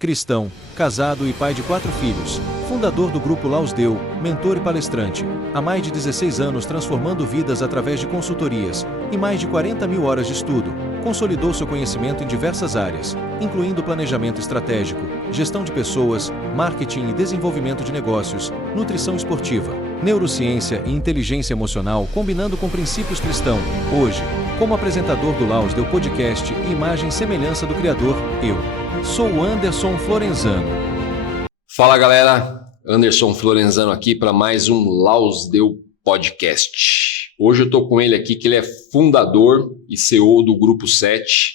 Cristão, casado e pai de 4 filhos. Fundador do Grupo Lausdeu, mentor e palestrante. Há mais de 16 anos transformando vidas através de consultorias e mais de 40 mil horas de estudo. Consolidou seu conhecimento em diversas áreas, incluindo planejamento estratégico, gestão de pessoas, marketing e desenvolvimento de negócios, nutrição esportiva, neurociência e inteligência emocional combinando com princípios cristãos. Hoje, como apresentador do Lausdeu Podcast e imagem e semelhança do Criador, eu sou o Anderson Florenzano. Fala galera, Anderson Florenzano aqui para mais um Lausdeu Podcast. Hoje eu estou com ele aqui, que ele é fundador e CEO do Grupo 7,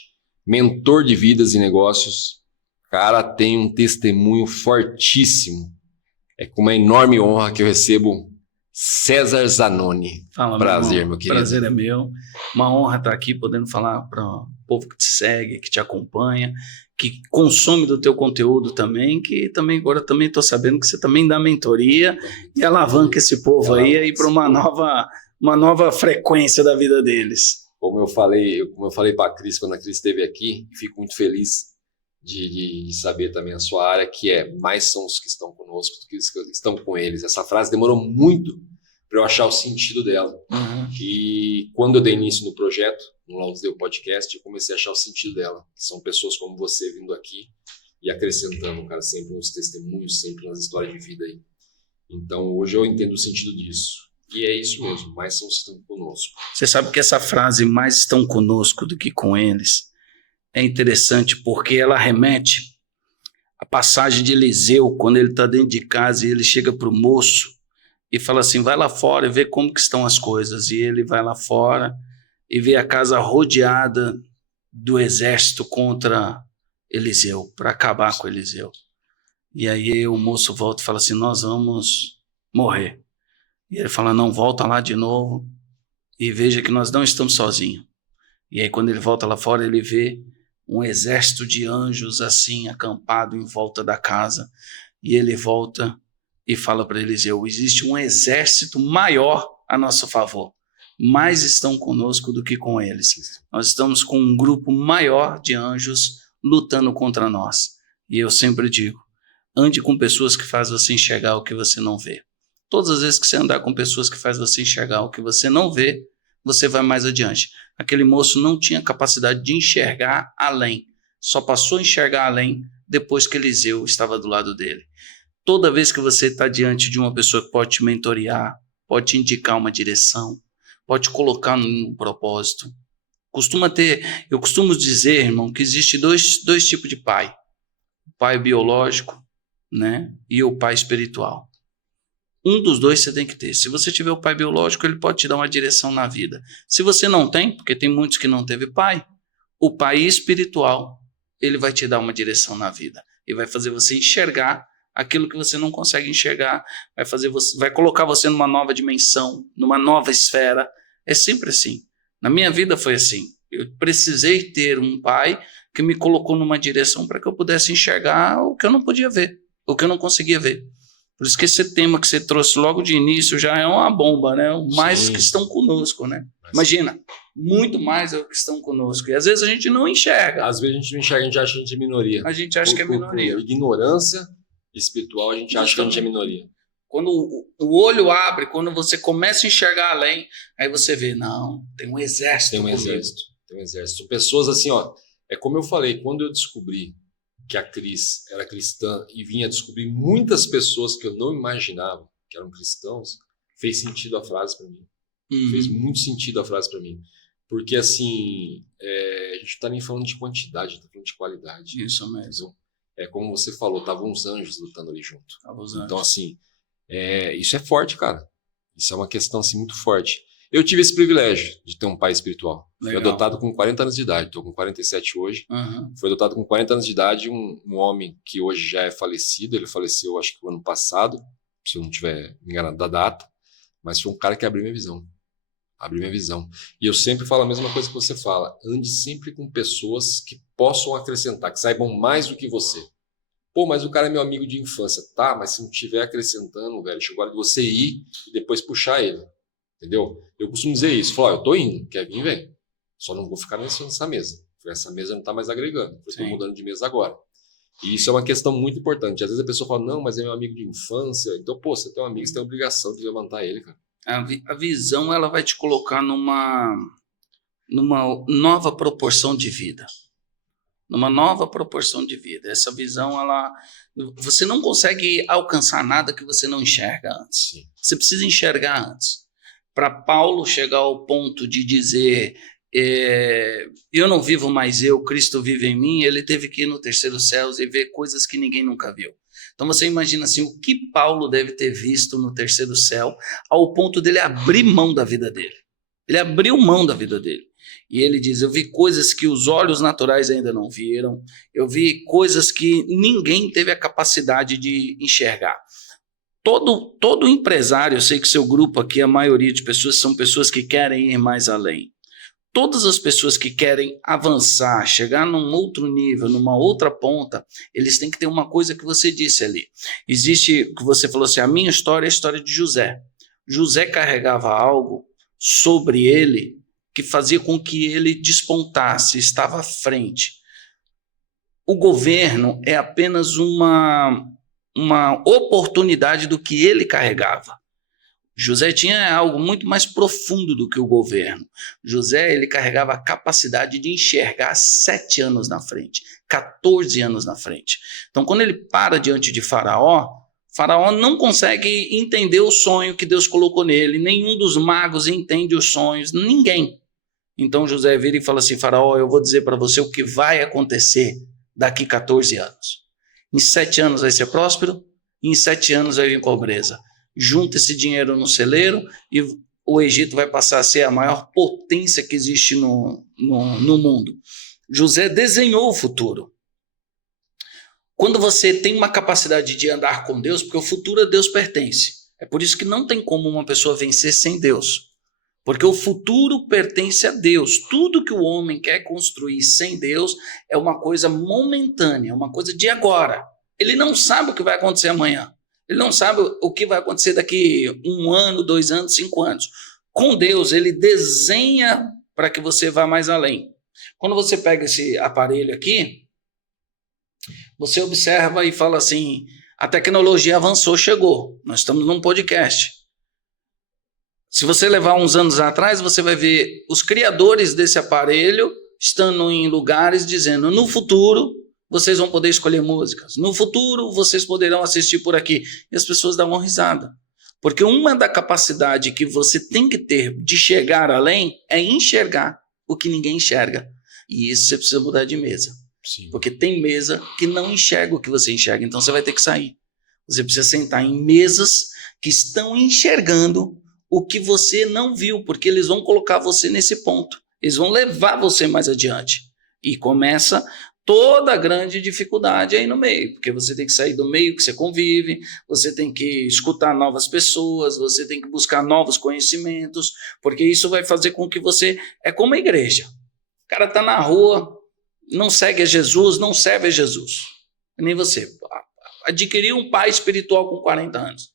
mentor de vidas e negócios. Cara, tem um testemunho fortíssimo. É com uma enorme honra que eu recebo César Zanoni. Fala, prazer, meu querido. Prazer é meu. Uma honra estar aqui podendo falar para o povo que te segue, que te acompanha, que consome do teu conteúdo também, que também agora também estou sabendo que você também dá mentoria e alavanca esse povo aí para uma nova frequência da vida deles. Como eu falei para a Cris quando a Cris esteve aqui, fico muito feliz de saber também a sua área, que é mais são os que estão conosco do que os que estão com eles. Essa frase demorou muito para eu achar o sentido dela. Uhum. E quando eu dei início no projeto, no Lausdeu Podcast, eu comecei a achar o sentido dela. São pessoas como você vindo aqui e acrescentando, cara, sempre nos testemunhos, sempre nas histórias de vida aí. Então, hoje eu entendo o sentido disso. E é isso mesmo, mais são os que estão conosco. Você sabe que essa frase, mais estão conosco do que com eles, é interessante porque ela remete à passagem de Eliseu, quando ele está dentro de casa e ele chega para o moço e fala assim, vai lá fora e vê como que estão as coisas. E ele vai lá fora e vê a casa rodeada do exército contra Eliseu, para acabar com Eliseu. E aí o moço volta e fala assim, nós vamos morrer. E ele fala, não, volta lá de novo e veja que nós não estamos sozinhos. E aí quando ele volta lá fora, ele vê um exército de anjos assim, acampado em volta da casa. E ele volta e fala para Eliseu, existe um exército maior a nosso favor. Mais estão conosco do que com eles. Nós estamos com um grupo maior de anjos lutando contra nós. E eu sempre digo, ande com pessoas que fazem você enxergar o que você não vê. Todas as vezes que você andar com pessoas que fazem você enxergar o que você não vê, você vai mais adiante. Aquele moço não tinha capacidade de enxergar além. Só passou a enxergar além depois que Eliseu estava do lado dele. Toda vez que você está diante de uma pessoa que pode te mentorear, pode te indicar uma direção, pode te colocar num propósito. Eu costumo dizer, irmão, que existe dois tipos de pai. O pai biológico, né, e o pai espiritual. Um dos dois você tem que ter. Se você tiver o pai biológico, ele pode te dar uma direção na vida. Se você não tem, porque tem muitos que não teve pai, o pai espiritual, ele vai te dar uma direção na vida. E vai fazer você enxergar aquilo que você não consegue enxergar. Vai colocar você numa nova dimensão, numa nova esfera. É sempre assim. Na minha vida foi assim. Eu precisei ter um pai que me colocou numa direção para que eu pudesse enxergar o que eu não podia ver, o que eu não conseguia ver. Por isso que esse tema que você trouxe logo de início já é uma bomba, né? Mais que estão conosco, né? Imagina, muito mais é o que estão conosco. E às vezes a gente não enxerga. Às vezes a gente não enxerga, a gente acha que a gente é minoria. A gente acha que é minoria. Por ignorância espiritual, a gente acha que a gente é minoria. Quando o olho abre, quando você começa a enxergar além, aí você vê, não, tem um exército. Tem um exército. São pessoas assim, ó. É como eu falei, quando eu descobri que a Cris era cristã e vinha descobrir muitas pessoas que eu não imaginava que eram cristãos, fez sentido a frase para mim. Fez muito sentido a frase para mim. Porque, assim, a gente não tá nem falando de quantidade, a gente tá falando de qualidade. Isso mesmo. É como você falou, estavam uns anjos lutando ali junto. Então, então, assim, isso é forte, cara. Isso é uma questão, assim, muito forte. Eu tive esse privilégio de ter um pai espiritual. Legal. Fui adotado com 40 anos de idade, estou com 47 hoje. Fui adotado com 40 anos de idade, um homem que hoje já é falecido. Ele faleceu, acho que o ano passado, se eu não estiver enganado da data. Mas foi um cara que abriu minha visão. E eu sempre falo a mesma coisa que você fala. Ande sempre com pessoas que possam acrescentar, que saibam mais do que você. Pô, mas o cara é meu amigo de infância. Tá, mas se não estiver acrescentando, velho, chegou a hora de você ir e depois puxar ele. Entendeu? Eu costumo dizer isso. Falar, eu tô indo, quer vir, velho. Só não vou ficar nessa mesa. Essa mesa não tá mais agregando. Eu tô mudando de mesa agora. E isso é uma questão muito importante. Às vezes a pessoa fala, não, mas é meu amigo de infância. Então, pô, você tem um amigo, você tem a obrigação de levantar ele, cara. A visão, ela vai te colocar numa nova proporção de vida. Numa nova proporção de vida. Essa visão, você não consegue alcançar nada que você não enxerga antes. Sim. Você precisa enxergar antes. Para Paulo chegar ao ponto de dizer, eu não vivo mais eu, Cristo vive em mim, ele teve que ir no terceiro céu e ver coisas que ninguém nunca viu. Então você imagina assim, o que Paulo deve ter visto no terceiro céu ao ponto dele abrir mão da vida dele. Ele abriu mão da vida dele. E ele diz, eu vi coisas que os olhos naturais ainda não viram, eu vi coisas que ninguém teve a capacidade de enxergar. Todo empresário, eu sei que seu grupo aqui, a maioria de pessoas são pessoas que querem ir mais além. Todas as pessoas que querem avançar, chegar num outro nível, numa outra ponta, eles têm que ter uma coisa que você disse ali. Existe, que você falou assim, a minha história é a história de José. José carregava algo sobre ele que fazia com que ele despontasse, estava à frente. O governo é apenas uma oportunidade do que ele carregava. José tinha algo muito mais profundo do que o governo. José, ele carregava a capacidade de enxergar 7 anos na frente, 14 anos na frente. Então, quando ele para diante de Faraó não consegue entender o sonho que Deus colocou nele, nenhum dos magos entende os sonhos, ninguém. Então José vira e fala assim, Faraó, eu vou dizer para você o que vai acontecer daqui 14 anos. Em 7 anos vai ser próspero, e em 7 anos vai vir pobreza. Junta esse dinheiro no celeiro e o Egito vai passar a ser a maior potência que existe no mundo. José desenhou o futuro. Quando você tem uma capacidade de andar com Deus, porque o futuro a Deus pertence. É por isso que não tem como uma pessoa vencer sem Deus. Porque o futuro pertence a Deus. Tudo que o homem quer construir sem Deus é uma coisa momentânea, uma coisa de agora. Ele não sabe o que vai acontecer amanhã. Ele não sabe o que vai acontecer daqui 1 ano, 2 anos, 5 anos. Com Deus, ele desenha para que você vá mais além. Quando você pega esse aparelho aqui, você observa e fala assim, a tecnologia avançou, chegou. Nós estamos num podcast. Se você levar uns anos atrás, você vai ver os criadores desse aparelho estando em lugares dizendo, no futuro, vocês vão poder escolher músicas. No futuro, vocês poderão assistir por aqui. E as pessoas dão uma risada. Porque uma da capacidade que você tem que ter de chegar além é enxergar o que ninguém enxerga. E isso você precisa mudar de mesa. Sim. Porque tem mesa que não enxerga o que você enxerga. Então você vai ter que sair. Você precisa sentar em mesas que estão enxergando o que você não viu, porque eles vão colocar você nesse ponto. Eles vão levar você mais adiante. E começa toda a grande dificuldade aí no meio, porque você tem que sair do meio que você convive, você tem que escutar novas pessoas, você tem que buscar novos conhecimentos, porque isso vai fazer com que você... É como a igreja. O cara está na rua, não segue a Jesus, não serve a Jesus. Nem você. Adquiriu um pai espiritual com 40 anos.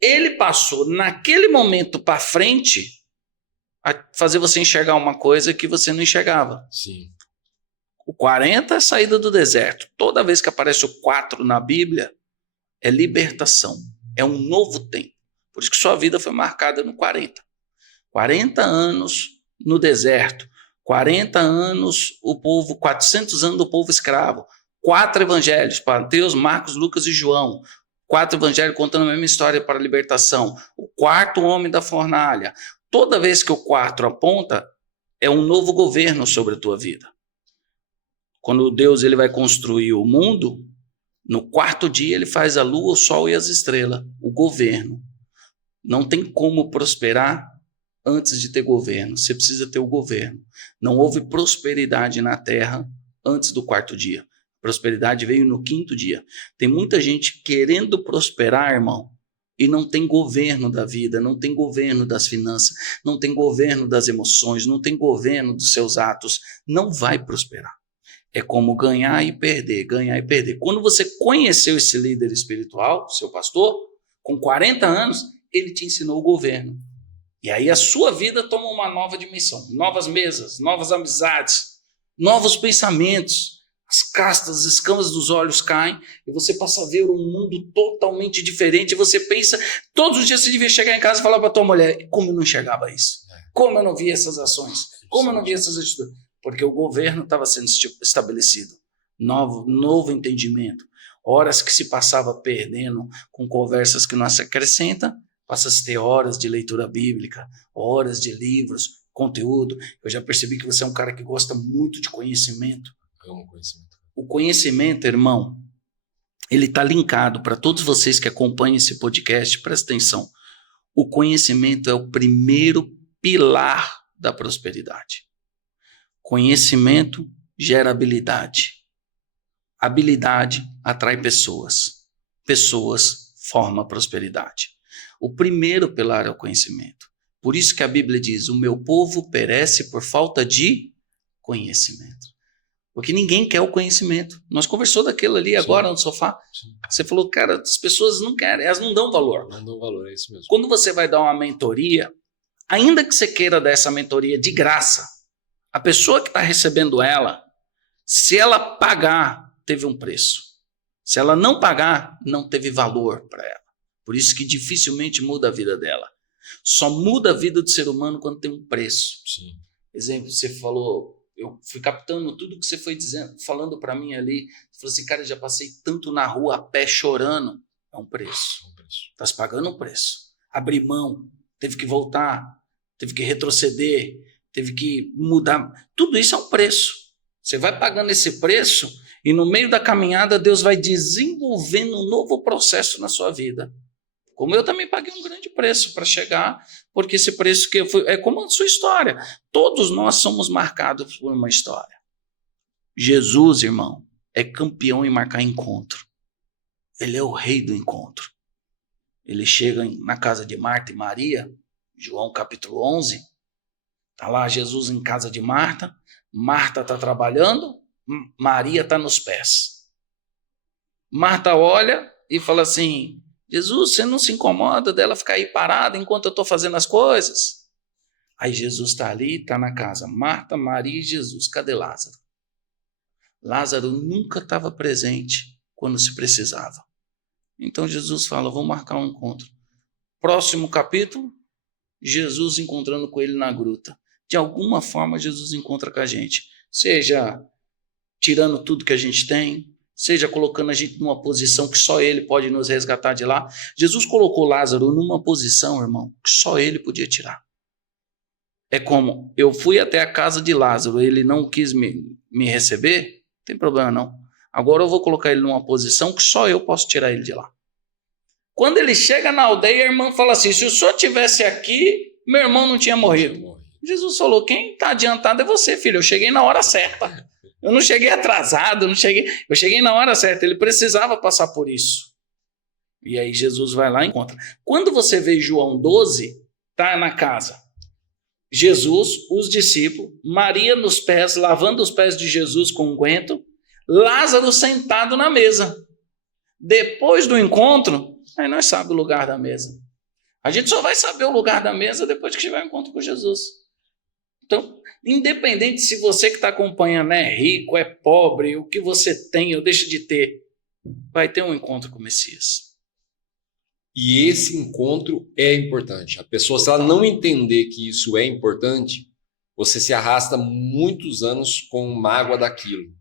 Ele passou naquele momento para frente a fazer você enxergar uma coisa que você não enxergava. Sim. O 40 é a saída do deserto. Toda vez que aparece o 4 na Bíblia, é libertação. É um novo tempo. Por isso que sua vida foi marcada no 40. 40 anos no deserto. 40 anos o povo, 400 anos do povo escravo. 4 evangelhos, Mateus, Marcos, Lucas e João. 4 evangelhos contando a mesma história para a libertação. O 4º homem da fornalha. Toda vez que o 4 aponta, é um novo governo sobre a tua vida. Quando Deus ele vai construir o mundo, no 4º dia ele faz a lua, o sol e as estrelas, o governo. Não tem como prosperar antes de ter governo, você precisa ter o governo. Não houve prosperidade na terra antes do 4º dia. Prosperidade veio no 5º dia. Tem muita gente querendo prosperar, irmão, e não tem governo da vida, não tem governo das finanças, não tem governo das emoções, não tem governo dos seus atos. Não vai prosperar. É como ganhar e perder, ganhar e perder. Quando você conheceu esse líder espiritual, seu pastor, com 40 anos, ele te ensinou o governo. E aí a sua vida toma uma nova dimensão, novas mesas, novas amizades, novos pensamentos. As castas, as escamas dos olhos caem e você passa a ver um mundo totalmente diferente. E você pensa, todos os dias você devia chegar em casa e falar para tua mulher, como eu não enxergava isso? Como eu não via essas ações? Como eu não via essas atitudes? Porque o governo estava sendo estabelecido. Novo entendimento. Horas que se passava perdendo com conversas que não se acrescentam, passa a ter horas de leitura bíblica, horas de livros, conteúdo. Eu já percebi que você é um cara que gosta muito de conhecimento. O conhecimento, irmão, ele está linkado para todos vocês que acompanham esse podcast, presta atenção. O conhecimento é o primeiro pilar da prosperidade. Conhecimento gera habilidade. Habilidade atrai pessoas. Pessoas formam prosperidade. O primeiro pilar é o conhecimento. Por isso que a Bíblia diz, o meu povo perece por falta de conhecimento. Porque ninguém quer o conhecimento. Nós conversamos daquilo ali agora no sofá. Sim. Você falou, cara, as pessoas não querem, elas não dão valor. Não dão valor, é isso mesmo. Quando você vai dar uma mentoria, ainda que você queira dar essa mentoria de graça, a pessoa que está recebendo ela, se ela pagar, teve um preço. Se ela não pagar, não teve valor para ela. Por isso que dificilmente muda a vida dela. Só muda a vida do ser humano quando tem um preço. Sim. Exemplo, você falou... Eu fui captando tudo que você foi dizendo, falando para mim ali. Você falou assim, cara, eu já passei tanto na rua a pé chorando. É um preço. Estás pagando um preço. Abrir mão, teve que voltar, teve que retroceder, teve que mudar. Tudo isso é um preço. Você vai pagando esse preço e no meio da caminhada Deus vai desenvolvendo um novo processo na sua vida. Como eu também paguei um grande preço para chegar, porque esse preço que eu fui, é como a sua história. Todos nós somos marcados por uma história. Jesus, irmão, é campeão em marcar encontro. Ele é o rei do encontro. Ele chega na casa de Marta e Maria, João capítulo 11, está lá Jesus em casa de Marta, Marta está trabalhando, Maria está nos pés. Marta olha e fala assim, Jesus, você não se incomoda dela ficar aí parada enquanto eu estou fazendo as coisas? Aí Jesus está ali, está na casa. Marta, Maria e Jesus. Cadê Lázaro? Lázaro nunca estava presente quando se precisava. Então Jesus fala, vou marcar um encontro. Próximo capítulo, Jesus encontrando com ele na gruta. De alguma forma Jesus encontra com a gente. Seja tirando tudo que a gente tem, seja colocando a gente numa posição que só ele pode nos resgatar de lá. Jesus colocou Lázaro numa posição, irmão, que só ele podia tirar. É como, eu fui até a casa de Lázaro, ele não quis me receber, não tem problema não. Agora eu vou colocar ele numa posição que só eu posso tirar ele de lá. Quando ele chega na aldeia, a irmã fala assim, se o senhor estivesse aqui, meu irmão não tinha morrido. Jesus falou, quem está adiantado é você, filho, eu cheguei na hora certa. Eu não cheguei atrasado, eu cheguei na hora certa, ele precisava passar por isso. E aí Jesus vai lá e encontra. Quando você vê João 12, tá na casa, Jesus, os discípulos, Maria nos pés, lavando os pés de Jesus com unguento, Lázaro sentado na mesa. Depois do encontro, aí nós sabemos o lugar da mesa. A gente só vai saber o lugar da mesa depois que tiver um encontro com Jesus. Então, independente se você que está acompanhando é rico, é pobre, o que você tem ou deixa de ter, vai ter um encontro com o Messias. E esse encontro é importante. A pessoa, se ela não entender que isso é importante, você se arrasta muitos anos com mágoa daquilo.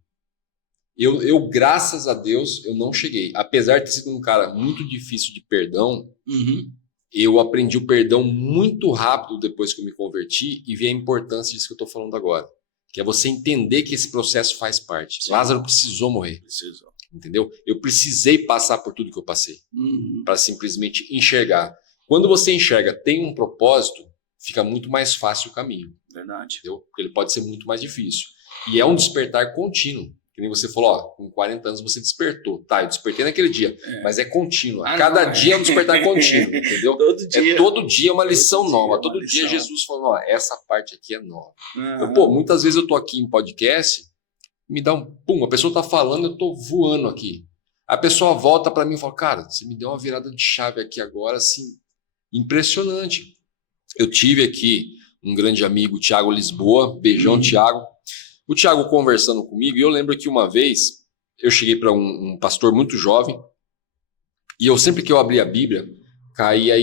Eu, graças a Deus, eu não cheguei. Apesar de ter sido um cara muito difícil de perdão, eu aprendi o perdão muito rápido depois que eu me converti e vi a importância disso que eu estou falando agora. Que é você entender que esse processo faz parte. Sim. Lázaro precisou morrer. Precisou. Entendeu? Eu precisei passar por tudo que eu passei. Para simplesmente enxergar. Quando você enxerga, tem um propósito, fica muito mais fácil o caminho. Verdade. Entendeu? Porque ele pode ser muito mais difícil. E é um despertar contínuo. Que nem você falou, ó, com 40 anos você despertou. Tá, eu despertei naquele dia, mas é contínuo. Cada dia é um despertar contínuo, entendeu? Todo dia é uma lição nova. Todo dia Jesus falando, ó, essa parte aqui é nova. Então, muitas vezes eu tô aqui em podcast, me dá um pum, a pessoa tá falando, eu tô voando aqui. A pessoa volta para mim e fala, cara, você me deu uma virada de chave aqui agora, assim, impressionante. Eu tive aqui um grande amigo, Thiago Lisboa, beijão, Thiago. O Thiago conversando comigo, e eu lembro que uma vez eu cheguei para um pastor muito jovem, e eu sempre que eu abria a Bíblia, caía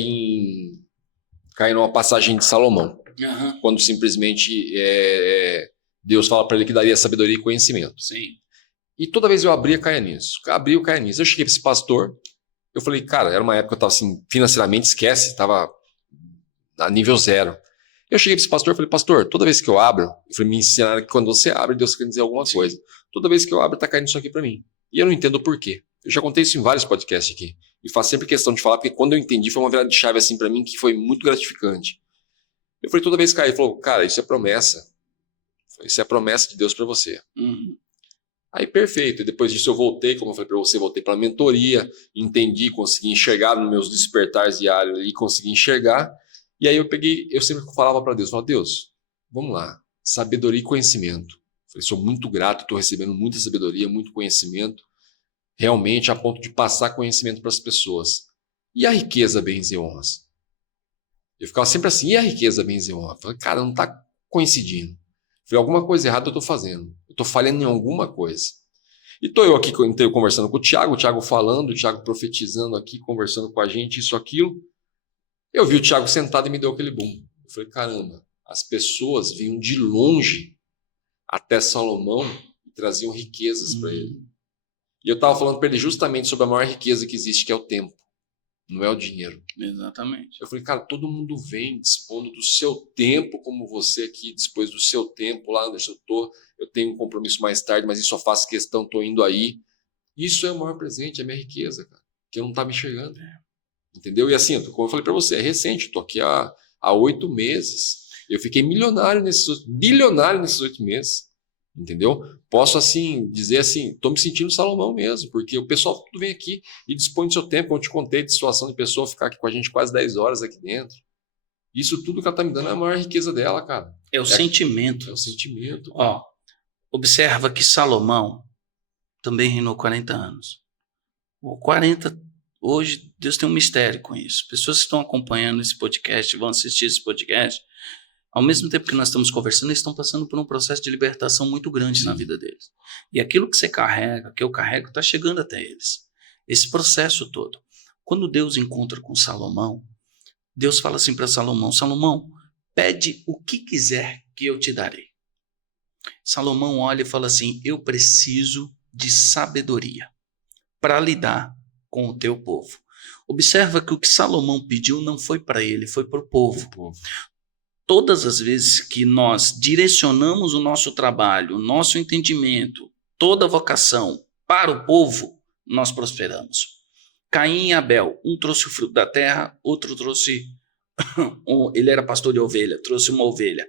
numa passagem de Salomão, quando simplesmente Deus fala para ele que daria sabedoria e conhecimento. Sim. E toda vez eu abria, caía nisso. Eu cheguei para esse pastor, eu falei, cara, era uma época que eu estava assim, financeiramente, esquece, estava a nível 0. Eu cheguei para esse pastor e falei, pastor, toda vez que eu abro, me ensinaram que quando você abre, Deus quer dizer alguma coisa. Toda vez que eu abro, está caindo isso aqui para mim. E eu não entendo o porquê. Eu já contei isso em vários podcasts aqui. E faço sempre questão de falar, porque quando eu entendi, foi uma virada de chave assim para mim, que foi muito gratificante. Eu falei, toda vez que cai, ele falou, cara, isso é promessa. Isso é a promessa de Deus para você. Aí, perfeito. E depois disso eu voltei, como eu falei para você, voltei para a mentoria, entendi, consegui enxergar nos meus despertares diários e consegui enxergar. E aí eu sempre falava para Deus, Deus, vamos lá, sabedoria e conhecimento. Eu falei, sou muito grato, estou recebendo muita sabedoria, muito conhecimento, realmente a ponto de passar conhecimento para as pessoas. E a riqueza, bens e honras? Eu ficava sempre assim, e a riqueza, bens e honras? Eu falei, cara, não está coincidindo. Eu falei, alguma coisa errada eu estou fazendo. Eu estou falhando em alguma coisa. E estou eu aqui conversando com o Thiago falando, o Thiago profetizando aqui, conversando com a gente, isso, aquilo. Eu vi o Thiago sentado e me deu aquele boom. Eu falei, caramba, as pessoas vinham de longe até Salomão e traziam riquezas para ele. E eu estava falando para ele justamente sobre a maior riqueza que existe, que é o tempo. Não é o dinheiro. Exatamente. Eu falei, cara, todo mundo vem dispondo do seu tempo, como você aqui dispôs do seu tempo lá onde eu estou. Eu tenho um compromisso mais tarde, mas isso só faço questão, estou indo aí. Isso é o maior presente, é a minha riqueza, cara, que eu não estava enxergando. Entendeu? E assim, como eu falei para você, é recente, estou aqui há 8 meses. Eu fiquei bilionário nesses 8 meses. Entendeu? Posso assim dizer assim, estou me sentindo Salomão mesmo, porque o pessoal tudo vem aqui e dispõe do seu tempo. Eu te contei de situação de pessoa ficar aqui com a gente quase 10 horas aqui dentro. Isso tudo que ela está me dando é a maior riqueza dela, cara. É o sentimento. É o sentimento. Ó, observa que Salomão também reinou 40 anos. O 40, hoje Deus tem um mistério com isso. Pessoas que estão acompanhando esse podcast, vão assistir esse podcast, ao mesmo tempo que nós estamos conversando, eles estão passando por um processo de libertação muito grande na vida deles. E aquilo que você carrega, que eu carrego, está chegando até eles. Esse processo todo. Quando Deus encontra com Salomão, Deus fala assim para Salomão, Salomão, pede o que quiser que eu te darei. Salomão olha e fala assim, eu preciso de sabedoria para lidar com o teu povo. Observa que o que Salomão pediu não foi para ele, foi para o povo. Todas as vezes que nós direcionamos o nosso trabalho, o nosso entendimento, toda a vocação para o povo, nós prosperamos. Caim e Abel, um trouxe o fruto da terra, outro trouxe, ele era pastor de ovelha, trouxe uma ovelha.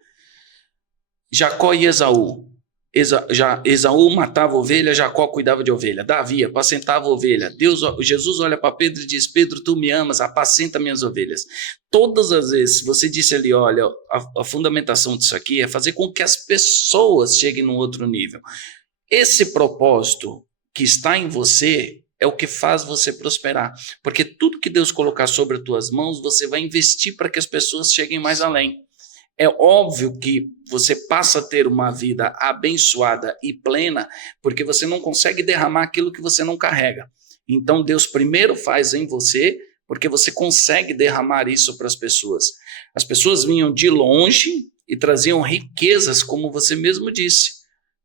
Jacó e Esaú, Esaú matava ovelha, Jacó cuidava de ovelha. Davi apacentava ovelha. Jesus olha para Pedro e diz, Pedro, tu me amas, apacenta minhas ovelhas. Todas as vezes, você disse ali, olha, a fundamentação disso aqui é fazer com que as pessoas cheguem num outro nível. Esse propósito que está em você é o que faz você prosperar. Porque tudo que Deus colocar sobre as tuas mãos, você vai investir para que as pessoas cheguem mais além. É óbvio que você passa a ter uma vida abençoada e plena, porque você não consegue derramar aquilo que você não carrega. Então Deus primeiro faz em você, porque você consegue derramar isso para as pessoas. As pessoas vinham de longe e traziam riquezas, como você mesmo disse.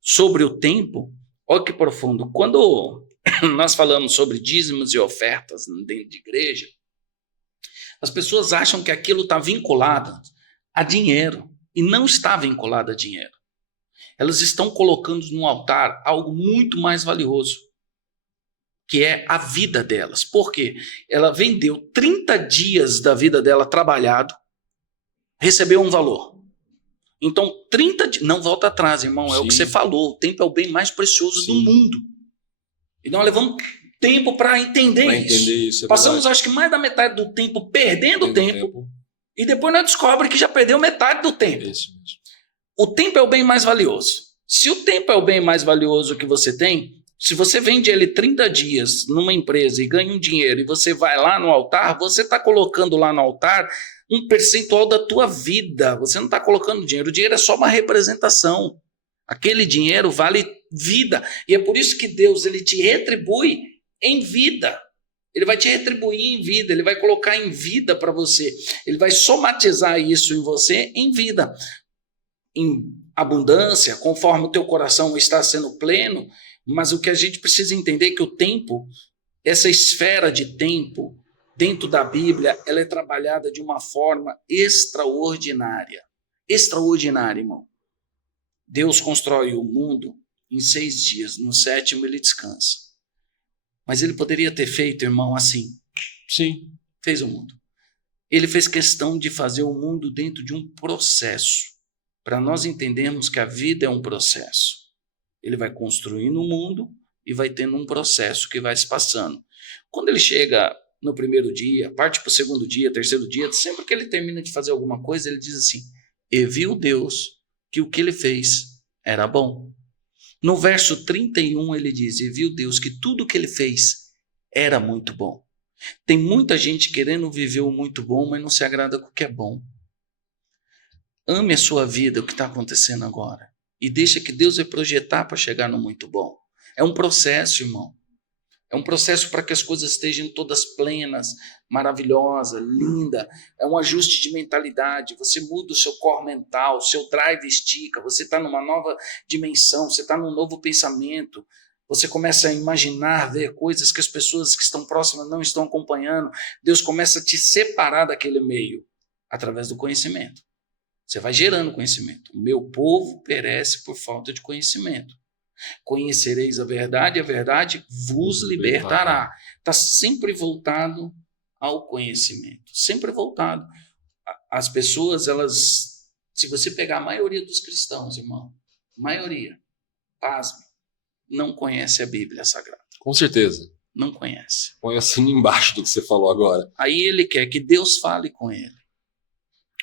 Sobre o tempo, olha que profundo. Quando nós falamos sobre dízimos e ofertas dentro de igreja, as pessoas acham que aquilo está vinculado a dinheiro, e não está vinculado a dinheiro. Elas estão colocando no altar algo muito mais valioso, que é a vida delas. Por quê? Ela vendeu 30 dias da vida dela trabalhado, recebeu um valor. Então, 30 dias, não volta atrás, irmão, é o que você falou, o tempo é o bem mais precioso do mundo. E nós levamos tempo para entender isso. Passamos, acho que mais da metade do tempo perdendo tempo. E depois nós descobrimos que já perdeu metade do tempo. Isso mesmo. O tempo é o bem mais valioso. Se o tempo é o bem mais valioso que você tem, se você vende ele 30 dias numa empresa e ganha um dinheiro e você vai lá no altar, você está colocando lá no altar um percentual da tua vida. Você não está colocando dinheiro. O dinheiro é só uma representação. Aquele dinheiro vale vida. E é por isso que Deus, ele te retribui em vida. Ele vai te retribuir em vida, ele vai colocar em vida para você. Ele vai somatizar isso em você em vida. Em abundância, conforme o teu coração está sendo pleno. Mas o que a gente precisa entender é que o tempo, essa esfera de tempo, dentro da Bíblia, ela é trabalhada de uma forma extraordinária. Extraordinária, irmão. Deus constrói o mundo em 6 dias, no 7º ele descansa. Mas ele poderia ter feito, irmão, assim. Sim. Fez o mundo. Ele fez questão de fazer o mundo dentro de um processo. Para nós entendermos que a vida é um processo. Ele vai construindo o mundo e vai tendo um processo que vai se passando. Quando ele chega no primeiro dia, parte para o segundo dia, terceiro dia, sempre que ele termina de fazer alguma coisa, ele diz assim, e viu Deus que o que ele fez era bom. No verso 31 ele diz, e viu Deus que tudo que ele fez era muito bom. Tem muita gente querendo viver o muito bom, mas não se agrada com o que é bom. Ame a sua vida, o que está acontecendo agora. E deixa que Deus vai projetar para chegar no muito bom. É um processo, irmão. É um processo para que as coisas estejam todas plenas, maravilhosa, linda. É um ajuste de mentalidade. Você muda o seu core mental, o seu drive estica. Você está numa nova dimensão, você está num novo pensamento. Você começa a imaginar, ver coisas que as pessoas que estão próximas não estão acompanhando. Deus começa a te separar daquele meio através do conhecimento. Você vai gerando conhecimento. O meu povo perece por falta de conhecimento. Conhecereis a verdade vos libertará. Está sempre voltado ao conhecimento. Sempre voltado. As pessoas, elas... Se você pegar a maioria dos cristãos, irmão, maioria, pasme, não conhece a Bíblia Sagrada. Com certeza. Não conhece. Põe assim embaixo do que você falou agora. Aí ele quer que Deus fale com ele.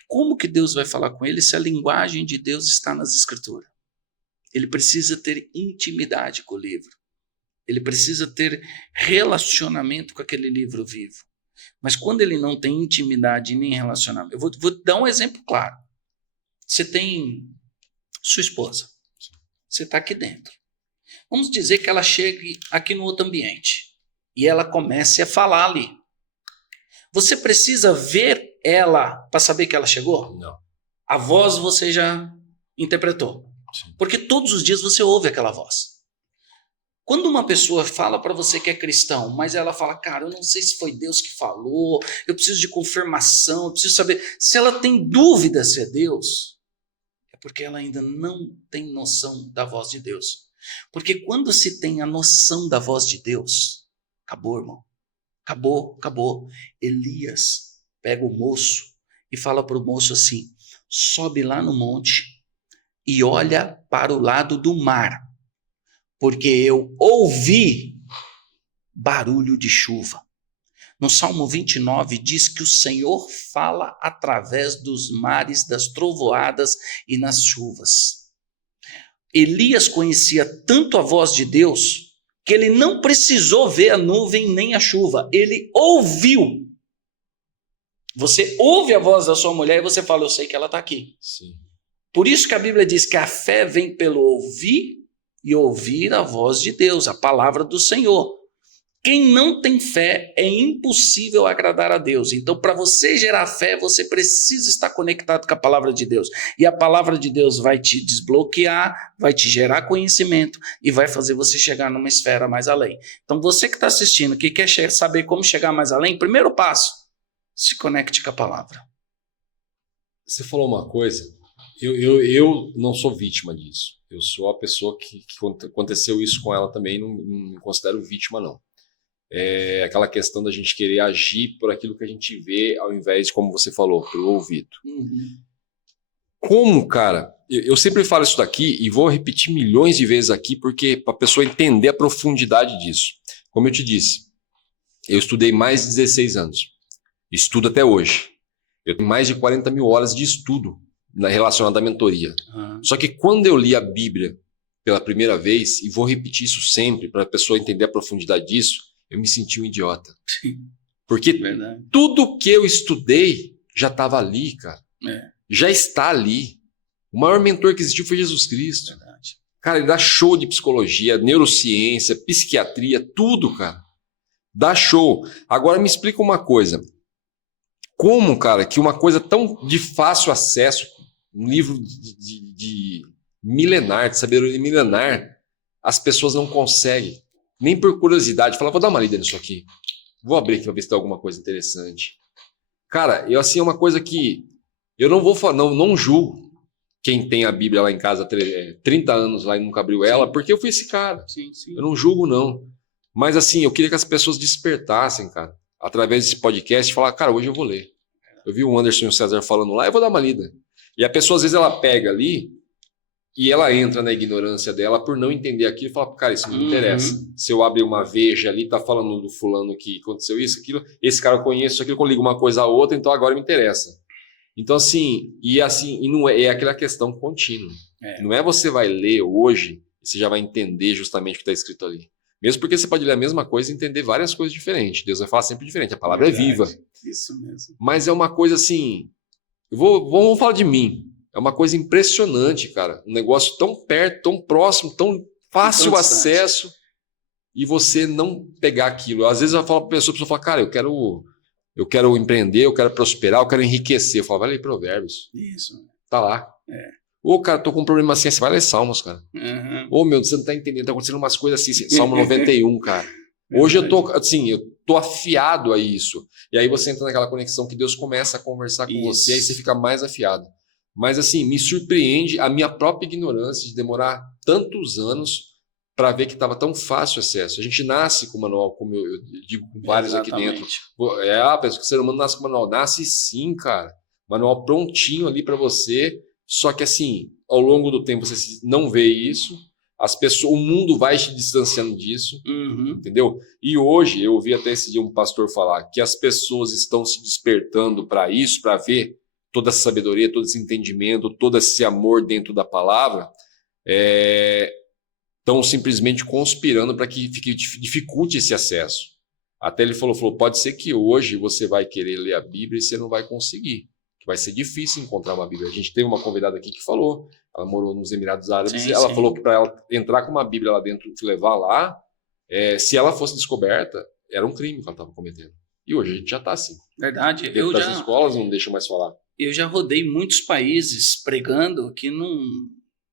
Como que Deus vai falar com ele se a linguagem de Deus está nas Escrituras? Ele precisa ter intimidade com o livro. Ele precisa ter relacionamento com aquele livro vivo. Mas quando ele não tem intimidade nem relacionamento... Eu vou dar um exemplo claro. Você tem sua esposa. Você está aqui dentro. Vamos dizer que ela chegue aqui no outro ambiente. E ela comece a falar ali. Você precisa ver ela para saber que ela chegou? Não. A voz você já interpretou. Sim. Porque todos os dias você ouve aquela voz. Quando uma pessoa fala para você que é cristão, mas ela fala, cara, eu não sei se foi Deus que falou, eu preciso de confirmação, eu preciso saber. Se ela tem dúvida se é Deus, é porque ela ainda não tem noção da voz de Deus. Porque quando se tem a noção da voz de Deus, acabou, irmão. Acabou. Elias pega o moço e fala para o moço assim, sobe lá no monte e olha para o lado do mar, porque eu ouvi barulho de chuva. No Salmo 29 diz que o Senhor fala através dos mares, das trovoadas e nas chuvas. Elias conhecia tanto a voz de Deus que ele não precisou ver a nuvem nem a chuva, ele ouviu. Você ouve a voz da sua mulher e você fala, eu sei que ela está aqui. Sim. Por isso que a Bíblia diz que a fé vem pelo ouvir e ouvir a voz de Deus, a palavra do Senhor. Quem não tem fé é impossível agradar a Deus. Então, para você gerar fé, você precisa estar conectado com a palavra de Deus. E a palavra de Deus vai te desbloquear, vai te gerar conhecimento e vai fazer você chegar numa esfera mais além. Então, você que está assistindo, que quer saber como chegar mais além, primeiro passo, se conecte com a palavra. Você falou uma coisa... Eu não sou vítima disso. Eu sou a pessoa que aconteceu isso com ela também, não me considero vítima, não. É aquela questão da gente querer agir por aquilo que a gente vê, ao invés de, como você falou, pelo ouvido. Uhum. Como, cara, eu sempre falo isso daqui e vou repetir milhões de vezes aqui, porque para a pessoa entender a profundidade disso. Como eu te disse, eu estudei mais de 16 anos. Estudo até hoje. Eu tenho mais de 40 mil horas de estudo relacionado à mentoria. Só que quando eu li a Bíblia pela primeira vez, e vou repetir isso sempre para a pessoa entender a profundidade disso, eu me senti um idiota. Sim. Porque Verdade. tudo que eu estudei já estava ali, cara. É. Já está ali. O maior mentor que existiu foi Jesus Cristo. Verdade. Cara, ele dá show de psicologia, neurociência, psiquiatria, tudo, cara. Dá show. Agora me explica uma coisa. Como, cara, que uma coisa tão de fácil acesso, um livro de milenar, de sabedoria milenar, as pessoas não conseguem, nem por curiosidade, falar, vou dar uma lida nisso aqui. Vou abrir aqui para ver se tem alguma coisa interessante. Cara, eu assim, é uma coisa que eu não vou falar, não julgo quem tem a Bíblia lá em casa 30 anos lá e nunca abriu ela, porque eu fui esse cara. Sim. Eu não julgo, não. Mas assim, eu queria que as pessoas despertassem, cara, através desse podcast, e falar, cara, hoje eu vou ler. Eu vi o Anderson e o César falando lá, eu vou dar uma lida. E a pessoa, às vezes, ela pega ali e ela entra na ignorância dela por não entender aquilo e fala, cara, isso não me interessa. Se eu abrir uma Veja ali, tá falando do fulano que aconteceu isso, aquilo, esse cara eu conheço, aquilo, eu ligo uma coisa a outra, então agora me interessa. Então, assim, e não é aquela questão contínua. Não é você vai ler hoje e você já vai entender justamente o que está escrito ali. Mesmo porque você pode ler a mesma coisa e entender várias coisas diferentes. Deus vai falar sempre diferente. A palavra é viva. Isso mesmo. Mas é uma coisa assim... Vamos falar de mim. É uma coisa impressionante, cara. Um negócio tão perto, tão próximo, tão fácil acesso e você não pegar aquilo. Às vezes eu falo para a pessoa fala, cara, eu quero empreender, eu quero prosperar, eu quero enriquecer. Eu falo, vai ler Provérbios. Isso. Tá lá. Ô, cara, tô com um problema assim, você vai ler Salmos, cara. Ô, meu, você não tá entendendo, tá acontecendo umas coisas assim, Salmo 91, cara. Hoje eu tô afiado a isso. E aí você entra naquela conexão que Deus começa a conversar com você, aí você fica mais afiado. Mas assim, me surpreende a minha própria ignorância de demorar tantos anos para ver que estava tão fácil acesso. A gente nasce com o manual, como eu digo com vários aqui dentro. Penso que o ser humano nasce com o manual. Nasce sim, cara. Manual prontinho ali para você. Só que assim, ao longo do tempo você não vê isso, o mundo vai te distanciando disso, entendeu? E hoje, eu ouvi até esse dia um pastor falar que as pessoas estão se despertando para isso, para ver toda essa sabedoria, todo esse entendimento, todo esse amor dentro da palavra, estão simplesmente conspirando para que dificulte esse acesso. Até ele falou, pode ser que hoje você vai querer ler a Bíblia e você não vai conseguir. Vai ser difícil encontrar uma Bíblia. A gente teve uma convidada aqui que falou, ela morou nos Emirados Árabes, e ela falou que para ela entrar com uma Bíblia lá dentro, levar lá, se ela fosse descoberta, era um crime que ela estava cometendo. E hoje a gente já está assim. Verdade. As escolas não deixam mais falar. Eu já rodei muitos países pregando que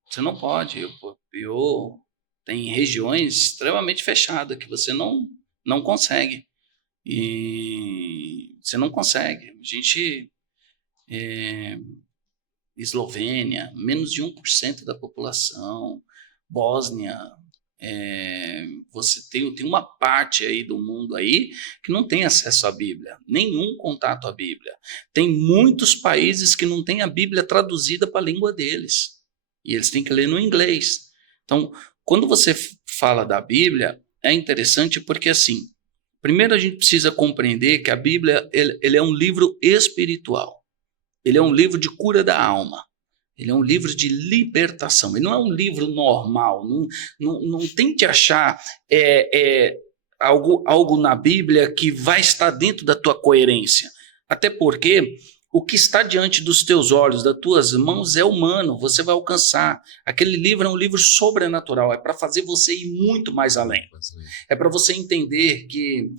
você não pode. Tem regiões extremamente fechadas que você não consegue. E você não consegue. A gente... Eslovênia, menos de 1% da população, Bósnia, você tem uma parte aí do mundo aí que não tem acesso à Bíblia, nenhum contato à Bíblia. Tem muitos países que não têm a Bíblia traduzida para a língua deles, e eles têm que ler no inglês. Então, quando você fala da Bíblia, é interessante porque assim, primeiro a gente precisa compreender que a Bíblia ele é um livro espiritual. Ele é um livro de cura da alma. Ele é um livro de libertação. Ele não é um livro normal. Não tente achar algo na Bíblia que vai estar dentro da tua coerência. Até porque o que está diante dos teus olhos, das tuas mãos, é humano. Você vai alcançar. Aquele livro é um livro sobrenatural. É para fazer você ir muito mais além. É para você entender que...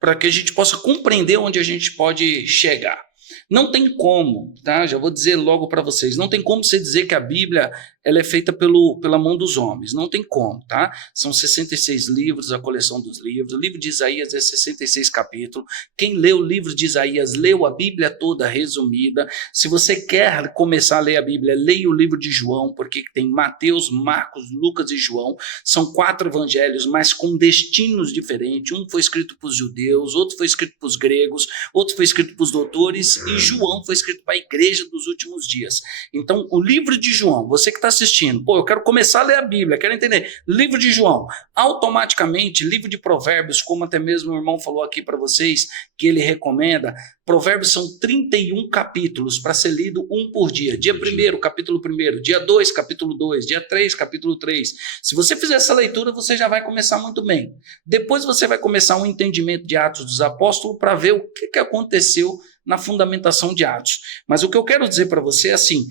para que a gente possa compreender onde a gente pode chegar. Não tem como, tá? Já vou dizer logo para vocês, não tem como você dizer que a Bíblia ela é feita pela mão dos homens, não tem como, tá? São 66 livros, a coleção dos livros, o livro de Isaías é 66 capítulos, quem lê o livro de Isaías, leu a Bíblia toda resumida. Se você quer começar a ler a Bíblia, leia o livro de João, porque tem Mateus, Marcos, Lucas e João, são 4 evangelhos, mas com destinos diferentes, um foi escrito para os judeus, outro foi escrito para os gregos, outro foi escrito para os doutores, e João foi escrito para a igreja dos últimos dias. Então, o livro de João, você que está assistindo, eu quero começar a ler a Bíblia, quero entender, livro de João, automaticamente, livro de Provérbios, como até mesmo o irmão falou aqui para vocês, que ele recomenda, Provérbios são 31 capítulos para ser lido um por dia. Dia 1º, capítulo 1º, dia 2, capítulo 2, dia 3, capítulo 3. Se você fizer essa leitura, você já vai começar muito bem. Depois você vai começar um entendimento de Atos dos Apóstolos para ver o que aconteceu na fundamentação de Atos. Mas o que eu quero dizer para você é assim,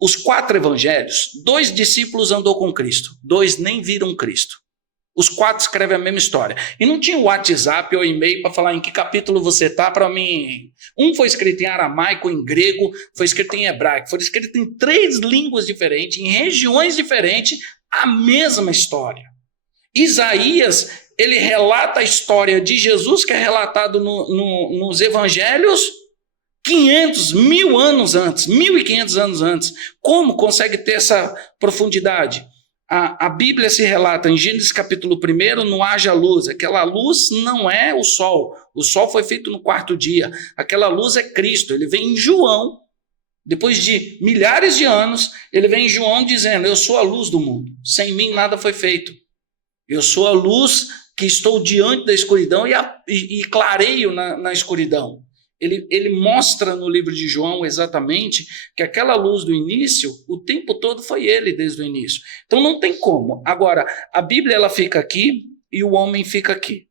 os 4 evangelhos, 2 discípulos andou com Cristo, 2 nem viram Cristo. Os 4 escrevem a mesma história. E não tinha WhatsApp ou e-mail para falar em que capítulo você está para mim. Um foi escrito em aramaico, em grego, foi escrito em hebraico, foi escrito em 3 línguas diferentes, em regiões diferentes, a mesma história. Isaías, ele relata a história de Jesus, que é relatado nos evangelhos, 500, 1000 anos antes, 1500 anos antes. Como consegue ter essa profundidade? A Bíblia se relata em Gênesis capítulo 1, não haja luz. Aquela luz não é o sol foi feito no 4º dia. Aquela luz é Cristo, ele vem em João, depois de milhares de anos, ele vem em João dizendo, eu sou a luz do mundo, sem mim nada foi feito. Eu sou a luz que estou diante da escuridão e clareio na escuridão. Ele mostra no livro de João exatamente que aquela luz do início, o tempo todo foi ele desde o início. Então não tem como. Agora, a Bíblia ela fica aqui e o homem fica aqui.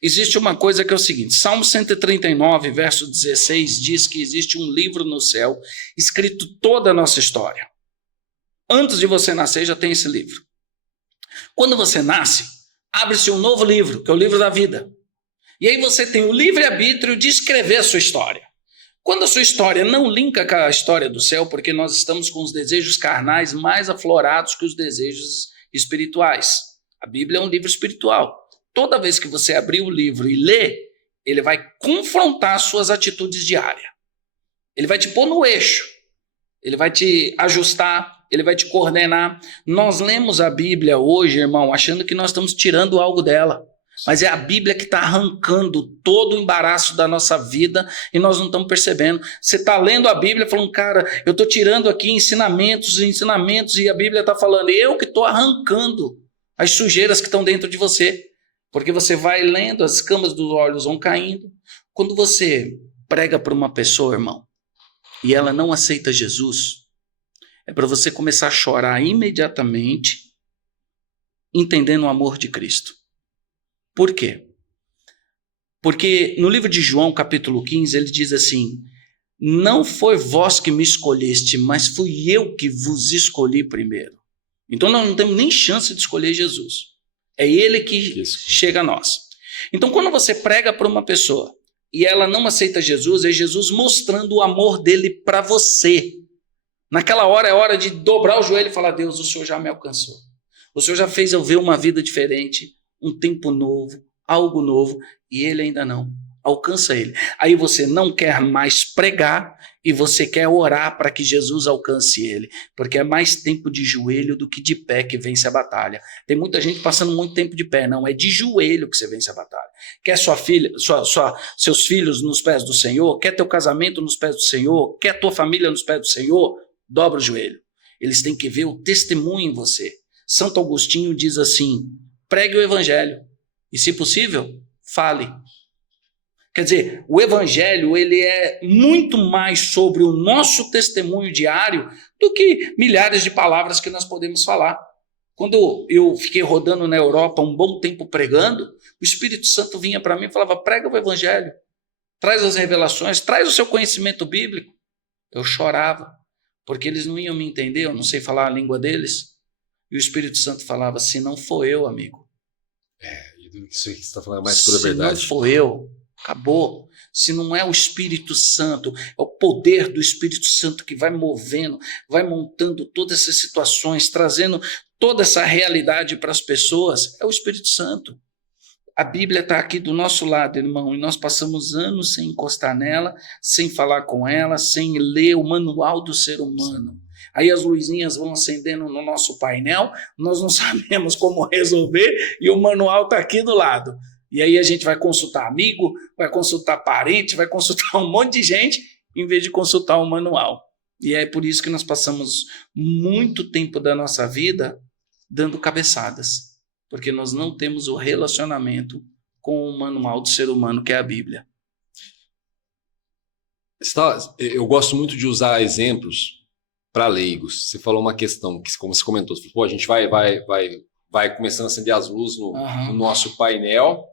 Existe uma coisa que é o seguinte, Salmo 139, verso 16, diz que existe um livro no céu, escrito toda a nossa história. Antes de você nascer já tem esse livro. Quando você nasce, abre-se um novo livro, que é o livro da vida. E aí você tem o livre-arbítrio de escrever a sua história. Quando a sua história não linka com a história do céu, porque nós estamos com os desejos carnais mais aflorados que os desejos espirituais. A Bíblia é um livro espiritual. Toda vez que você abrir o livro e ler, ele vai confrontar suas atitudes diárias. Ele vai te pôr no eixo. Ele vai te ajustar, ele vai te coordenar. Nós lemos a Bíblia hoje, irmão, achando que nós estamos tirando algo dela. Mas é a Bíblia que está arrancando todo o embaraço da nossa vida e nós não estamos percebendo. Você está lendo a Bíblia falando, cara, eu estou tirando aqui ensinamentos e a Bíblia está falando, eu que estou arrancando as sujeiras que estão dentro de você. Porque você vai lendo, as escamas dos olhos vão caindo. Quando você prega para uma pessoa, irmão, e ela não aceita Jesus, é para você começar a chorar imediatamente, entendendo o amor de Cristo. Por quê? Porque no livro de João, capítulo 15, ele diz assim, não foi vós que me escolheste, mas fui eu que vos escolhi primeiro. Então nós não temos nem chance de escolher Jesus. É ele que chega a nós. Então quando você prega para uma pessoa e ela não aceita Jesus, é Jesus mostrando o amor dele para você. Naquela hora é hora de dobrar o joelho e falar, Deus, o Senhor já me alcançou. O Senhor já fez eu ver uma vida diferente, um tempo novo, algo novo, e ele ainda não. Alcança ele. Aí você não quer mais pregar e você quer orar para que Jesus alcance ele, porque é mais tempo de joelho do que de pé que vence a batalha. Tem muita gente passando muito tempo de pé, não, é de joelho que você vence a batalha. Quer sua filha, seus filhos nos pés do Senhor? Quer teu casamento nos pés do Senhor? Quer tua família nos pés do Senhor? Dobra o joelho. Eles têm que ver o testemunho em você. Santo Agostinho diz assim, pregue o evangelho e, se possível, fale. Quer dizer, o evangelho ele é muito mais sobre o nosso testemunho diário do que milhares de palavras que nós podemos falar. Quando eu fiquei rodando na Europa um bom tempo pregando, o Espírito Santo vinha para mim e falava, prega o evangelho, traz as revelações, traz o seu conhecimento bíblico. Eu chorava, porque eles não iam me entender, eu não sei falar a língua deles. E o Espírito Santo falava, se não for eu, amigo. Isso aí que você está falando é mais pura verdade. Se não for eu, acabou. Se não é o Espírito Santo, é o poder do Espírito Santo que vai movendo, vai montando todas essas situações, trazendo toda essa realidade para as pessoas, é o Espírito Santo. A Bíblia está aqui do nosso lado, irmão, e nós passamos anos sem encostar nela, sem falar com ela, sem ler o manual do ser humano. Aí as luzinhas vão acendendo no nosso painel, nós não sabemos como resolver e o manual está aqui do lado. E aí a gente vai consultar amigo, vai consultar parente, vai consultar um monte de gente, em vez de consultar o manual. E é por isso que nós passamos muito tempo da nossa vida dando cabeçadas, porque nós não temos o relacionamento com o manual do ser humano, que é a Bíblia. Eu gosto muito de usar exemplos para leigos. Você falou uma questão, que como você comentou, você falou, pô, a gente vai começando a acender as luzes no nosso painel.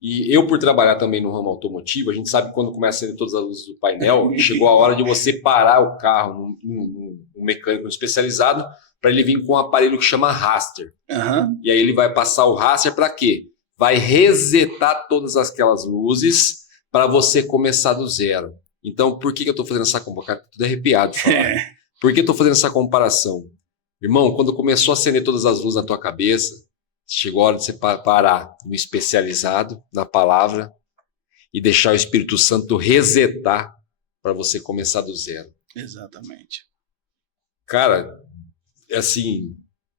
E eu, por trabalhar também no ramo automotivo, a gente sabe que quando começa a acender todas as luzes do painel, chegou a hora de você parar o carro numa mecânico especializado para ele vir com um aparelho que chama raster. E aí ele vai passar o raster para quê? Vai resetar todas aquelas luzes para você começar do zero. Então, por que eu estou fazendo essa comparação? Estou tudo arrepiado de falar. Por que eu estou fazendo essa comparação? Irmão, quando começou a acender todas as luzes na tua cabeça, chegou a hora de você parar no especializado, na palavra, e deixar o Espírito Santo resetar para você começar do zero. Exatamente. Cara, assim,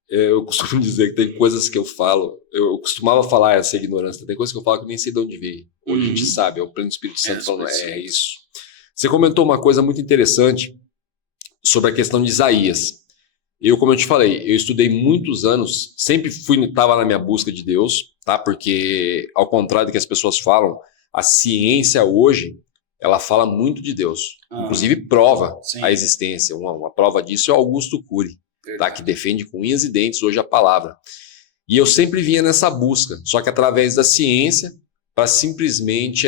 eu costumo dizer que tem coisas que eu falo, eu costumava falar essa ignorância, tem coisas que eu falo que eu nem sei de onde veio. Hoje a gente sabe, é o pleno Espírito Santo falando, é isso. Você comentou uma coisa muito interessante sobre a questão de Isaías. Como eu te falei, eu estudei muitos anos, sempre estava na minha busca de Deus, tá? Porque, ao contrário do que as pessoas falam, a ciência hoje, ela fala muito de Deus. Inclusive prova a existência. Uma prova disso é o Augusto Cury, tá? Que defende com unhas e dentes hoje a palavra. E eu sempre vinha nessa busca, só que através da ciência, para simplesmente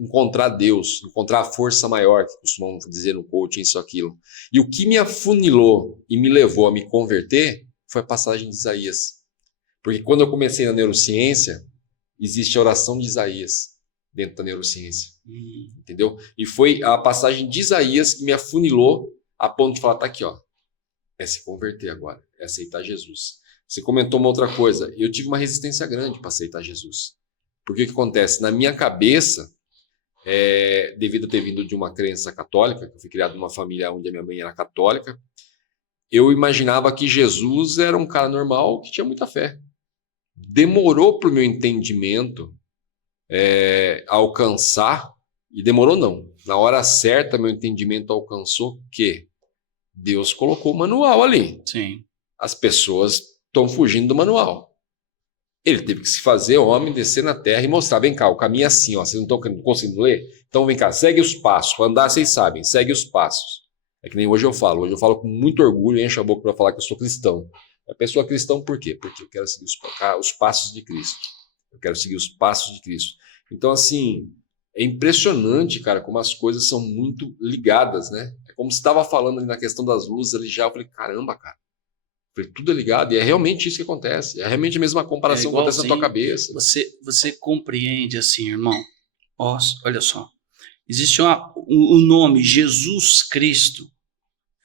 encontrar Deus, encontrar a força maior, que costumam dizer no coaching, isso, aquilo. E o que me afunilou e me levou a me converter foi a passagem de Isaías. Porque quando eu comecei na neurociência, existe a oração de Isaías dentro da neurociência. Entendeu? E foi a passagem de Isaías que me afunilou a ponto de falar, tá aqui, ó, é se converter agora, é aceitar Jesus. Você comentou uma outra coisa, eu tive uma resistência grande para aceitar Jesus. Porque o que acontece? Na minha cabeça, devido a ter vindo de uma crença católica, que eu fui criado numa família onde a minha mãe era católica, eu imaginava que Jesus era um cara normal que tinha muita fé. Demorou para o meu entendimento alcançar, e demorou não. Na hora certa, meu entendimento alcançou que Deus colocou o manual ali. Sim. As pessoas estão fugindo do manual. Ele teve que se fazer homem, descer na terra e mostrar, vem cá, o caminho é assim, ó, vocês não estão conseguindo ler? Então vem cá, segue os passos, para andar vocês sabem, segue os passos. É que nem hoje eu falo com muito orgulho, encho a boca para falar que eu sou cristão. A pessoa cristão por quê? Porque eu quero seguir os passos de Cristo. Eu quero seguir os passos de Cristo. Então assim, é impressionante, cara, como as coisas são muito ligadas, né? É como você estava falando ali na questão das luzes ali já, eu falei, caramba, cara. Tudo é ligado, e é realmente isso que acontece. É realmente a mesma comparação que acontece na tua cabeça. Você compreende assim, irmão? Olha só. Existe o nome Jesus Cristo.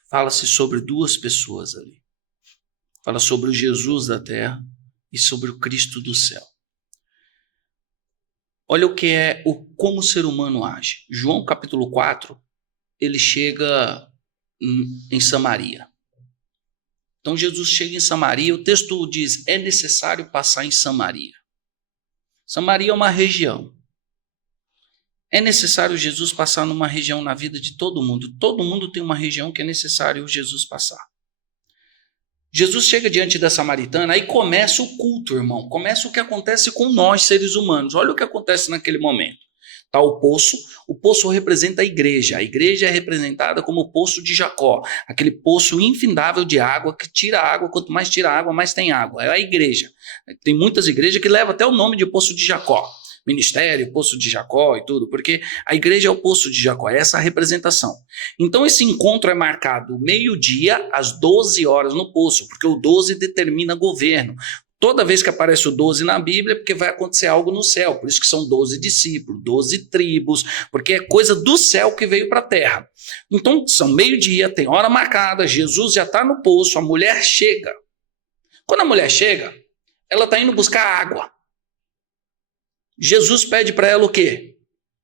Fala-se sobre duas pessoas ali. Fala sobre o Jesus da terra e sobre o Cristo do céu. Olha o que como o ser humano age. João capítulo 4, ele chega em Samaria. Então Jesus chega em Samaria, o texto diz, é necessário passar em Samaria. Samaria é uma região. É necessário Jesus passar numa região na vida de todo mundo. Todo mundo tem uma região que é necessário Jesus passar. Jesus chega diante da samaritana, aí começa o culto, irmão. Começa o que acontece com nós, seres humanos. Olha o que acontece naquele momento. Está o poço representa a igreja é representada como o poço de Jacó, aquele poço infindável de água que tira água, quanto mais tira água, mais tem água, é a igreja. Tem muitas igrejas que levam até o nome de poço de Jacó, ministério, poço de Jacó e tudo, porque a igreja é o poço de Jacó, é essa a representação. Então esse encontro é marcado meio-dia às 12 horas no poço, porque o 12 determina governo. Toda vez que aparece o 12 na Bíblia é porque vai acontecer algo no céu. Por isso que são 12 discípulos, 12 tribos, porque é coisa do céu que veio para a terra. Então, são meio-dia, tem hora marcada, Jesus já está no poço, a mulher chega. Quando a mulher chega, ela está indo buscar água. Jesus pede para ela o quê?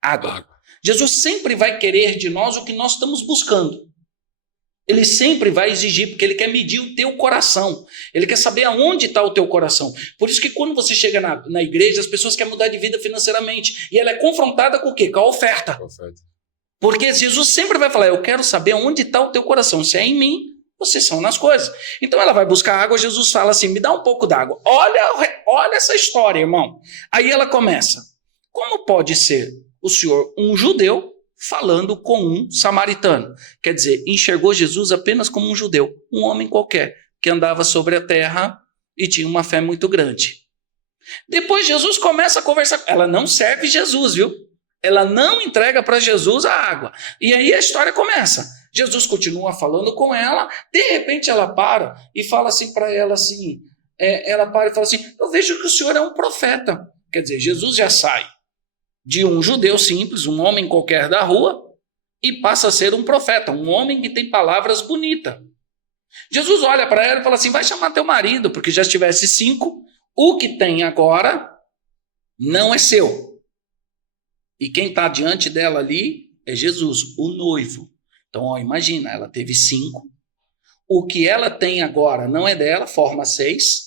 Água. Jesus sempre vai querer de nós o que nós estamos buscando. Ele sempre vai exigir, porque ele quer medir o teu coração. Ele quer saber aonde está o teu coração. Por isso que quando você chega na igreja, as pessoas querem mudar de vida financeiramente. E ela é confrontada com o quê? Com a oferta. Porque Jesus sempre vai falar, eu quero saber onde está o teu coração. Se é em mim, vocês são nas coisas. Então ela vai buscar água, Jesus fala assim, me dá um pouco d'água. Olha essa história, irmão. Aí ela começa. Como pode ser o senhor um judeu falando com um samaritano? Quer dizer, enxergou Jesus apenas como um judeu, um homem qualquer, que andava sobre a terra e tinha uma fé muito grande. Depois Jesus começa a conversar. Ela não serve Jesus, viu? Ela não entrega para Jesus a água. E aí a história começa. Jesus continua falando com ela, de repente ela para e fala assim para ela assim, ela para e fala assim, eu vejo que o senhor é um profeta. Quer dizer, Jesus já sai de um judeu simples, um homem qualquer da rua, e passa a ser um profeta, um homem que tem palavras bonitas. Jesus olha para ela e fala assim, vai chamar teu marido, porque já tivesse 5, o que tem agora não é seu. E quem está diante dela ali é Jesus, o noivo. Então, imagina, ela teve 5, o que ela tem agora não é dela, forma 6,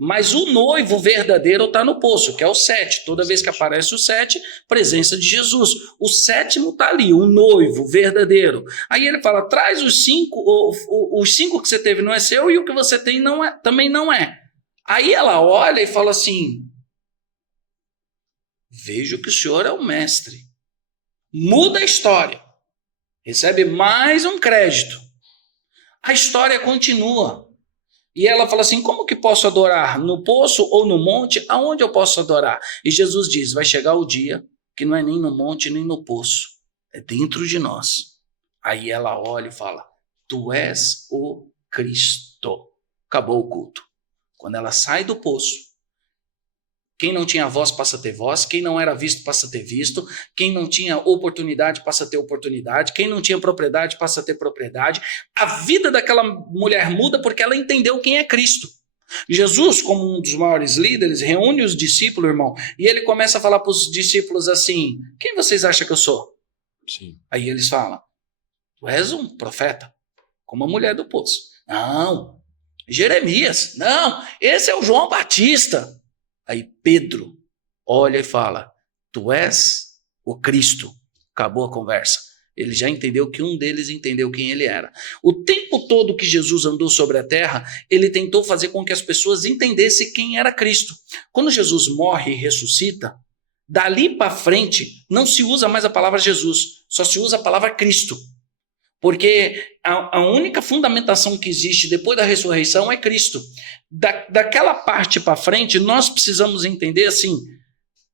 mas o noivo verdadeiro está no poço, que é o 7. Toda vez que aparece o 7, presença de Jesus. O 7º está ali, o noivo verdadeiro. Aí ele fala, traz os 5, os 5 que você teve não é seu e o que você tem não é, também não é. Aí ela olha e fala assim, vejo que o senhor é o mestre. Muda a história. Recebe mais um crédito. A história continua. E ela fala assim, como que posso adorar? No poço ou no monte? Aonde eu posso adorar? E Jesus diz, vai chegar o dia que não é nem no monte nem no poço. É dentro de nós. Aí ela olha e fala, tu és o Cristo. Acabou o culto. Quando ela sai do poço, quem não tinha voz passa a ter voz, quem não era visto passa a ter visto, quem não tinha oportunidade passa a ter oportunidade, quem não tinha propriedade passa a ter propriedade. A vida daquela mulher muda porque ela entendeu quem é Cristo. Jesus, como um dos maiores líderes, reúne os discípulos, irmão, e ele começa a falar para os discípulos assim, quem vocês acham que eu sou? Sim. Aí eles falam, tu és um profeta, como a mulher do poço. Não, Jeremias, não, esse é o João Batista. Aí Pedro olha e fala, tu és o Cristo. Acabou a conversa. Ele já entendeu que um deles entendeu quem ele era. O tempo todo que Jesus andou sobre a terra, ele tentou fazer com que as pessoas entendessem quem era Cristo. Quando Jesus morre e ressuscita, dali para frente não se usa mais a palavra Jesus, só se usa a palavra Cristo. Porque a única fundamentação que existe depois da ressurreição é Cristo. Daquela parte para frente, nós precisamos entender assim,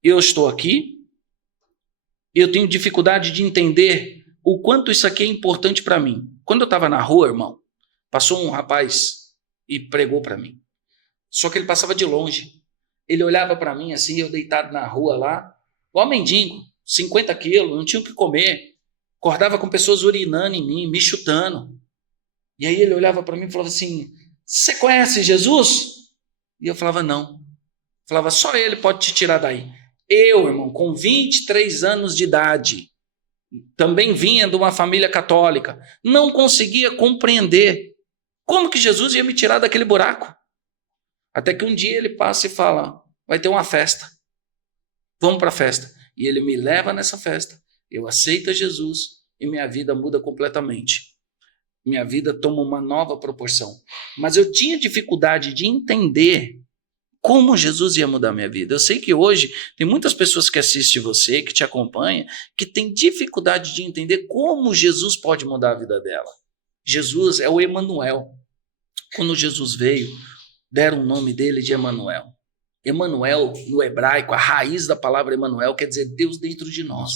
eu estou aqui, eu tenho dificuldade de entender o quanto isso aqui é importante para mim. Quando eu estava na rua, irmão, passou um rapaz e pregou para mim. Só que ele passava de longe. Ele olhava para mim assim, eu deitado na rua lá, igual mendigo, 50 quilos, não tinha o que comer. Acordava com pessoas urinando em mim, me chutando. E aí ele olhava para mim e falava assim, você conhece Jesus? E eu falava, não. Eu falava, só ele pode te tirar daí. Eu, irmão, com 23 anos de idade, também vinha de uma família católica, não conseguia compreender como que Jesus ia me tirar daquele buraco. Até que um dia ele passa e fala, vai ter uma festa. Vamos para a festa. E ele me leva nessa festa. Eu aceito Jesus e minha vida muda completamente. Minha vida toma uma nova proporção. Mas eu tinha dificuldade de entender como Jesus ia mudar minha vida. Eu sei que hoje tem muitas pessoas que assistem você, que te acompanham, que têm dificuldade de entender como Jesus pode mudar a vida dela. Jesus é o Emanuel. Quando Jesus veio, deram o nome dele de Emanuel. Emanuel, no hebraico, a raiz da palavra Emanuel quer dizer Deus dentro de nós.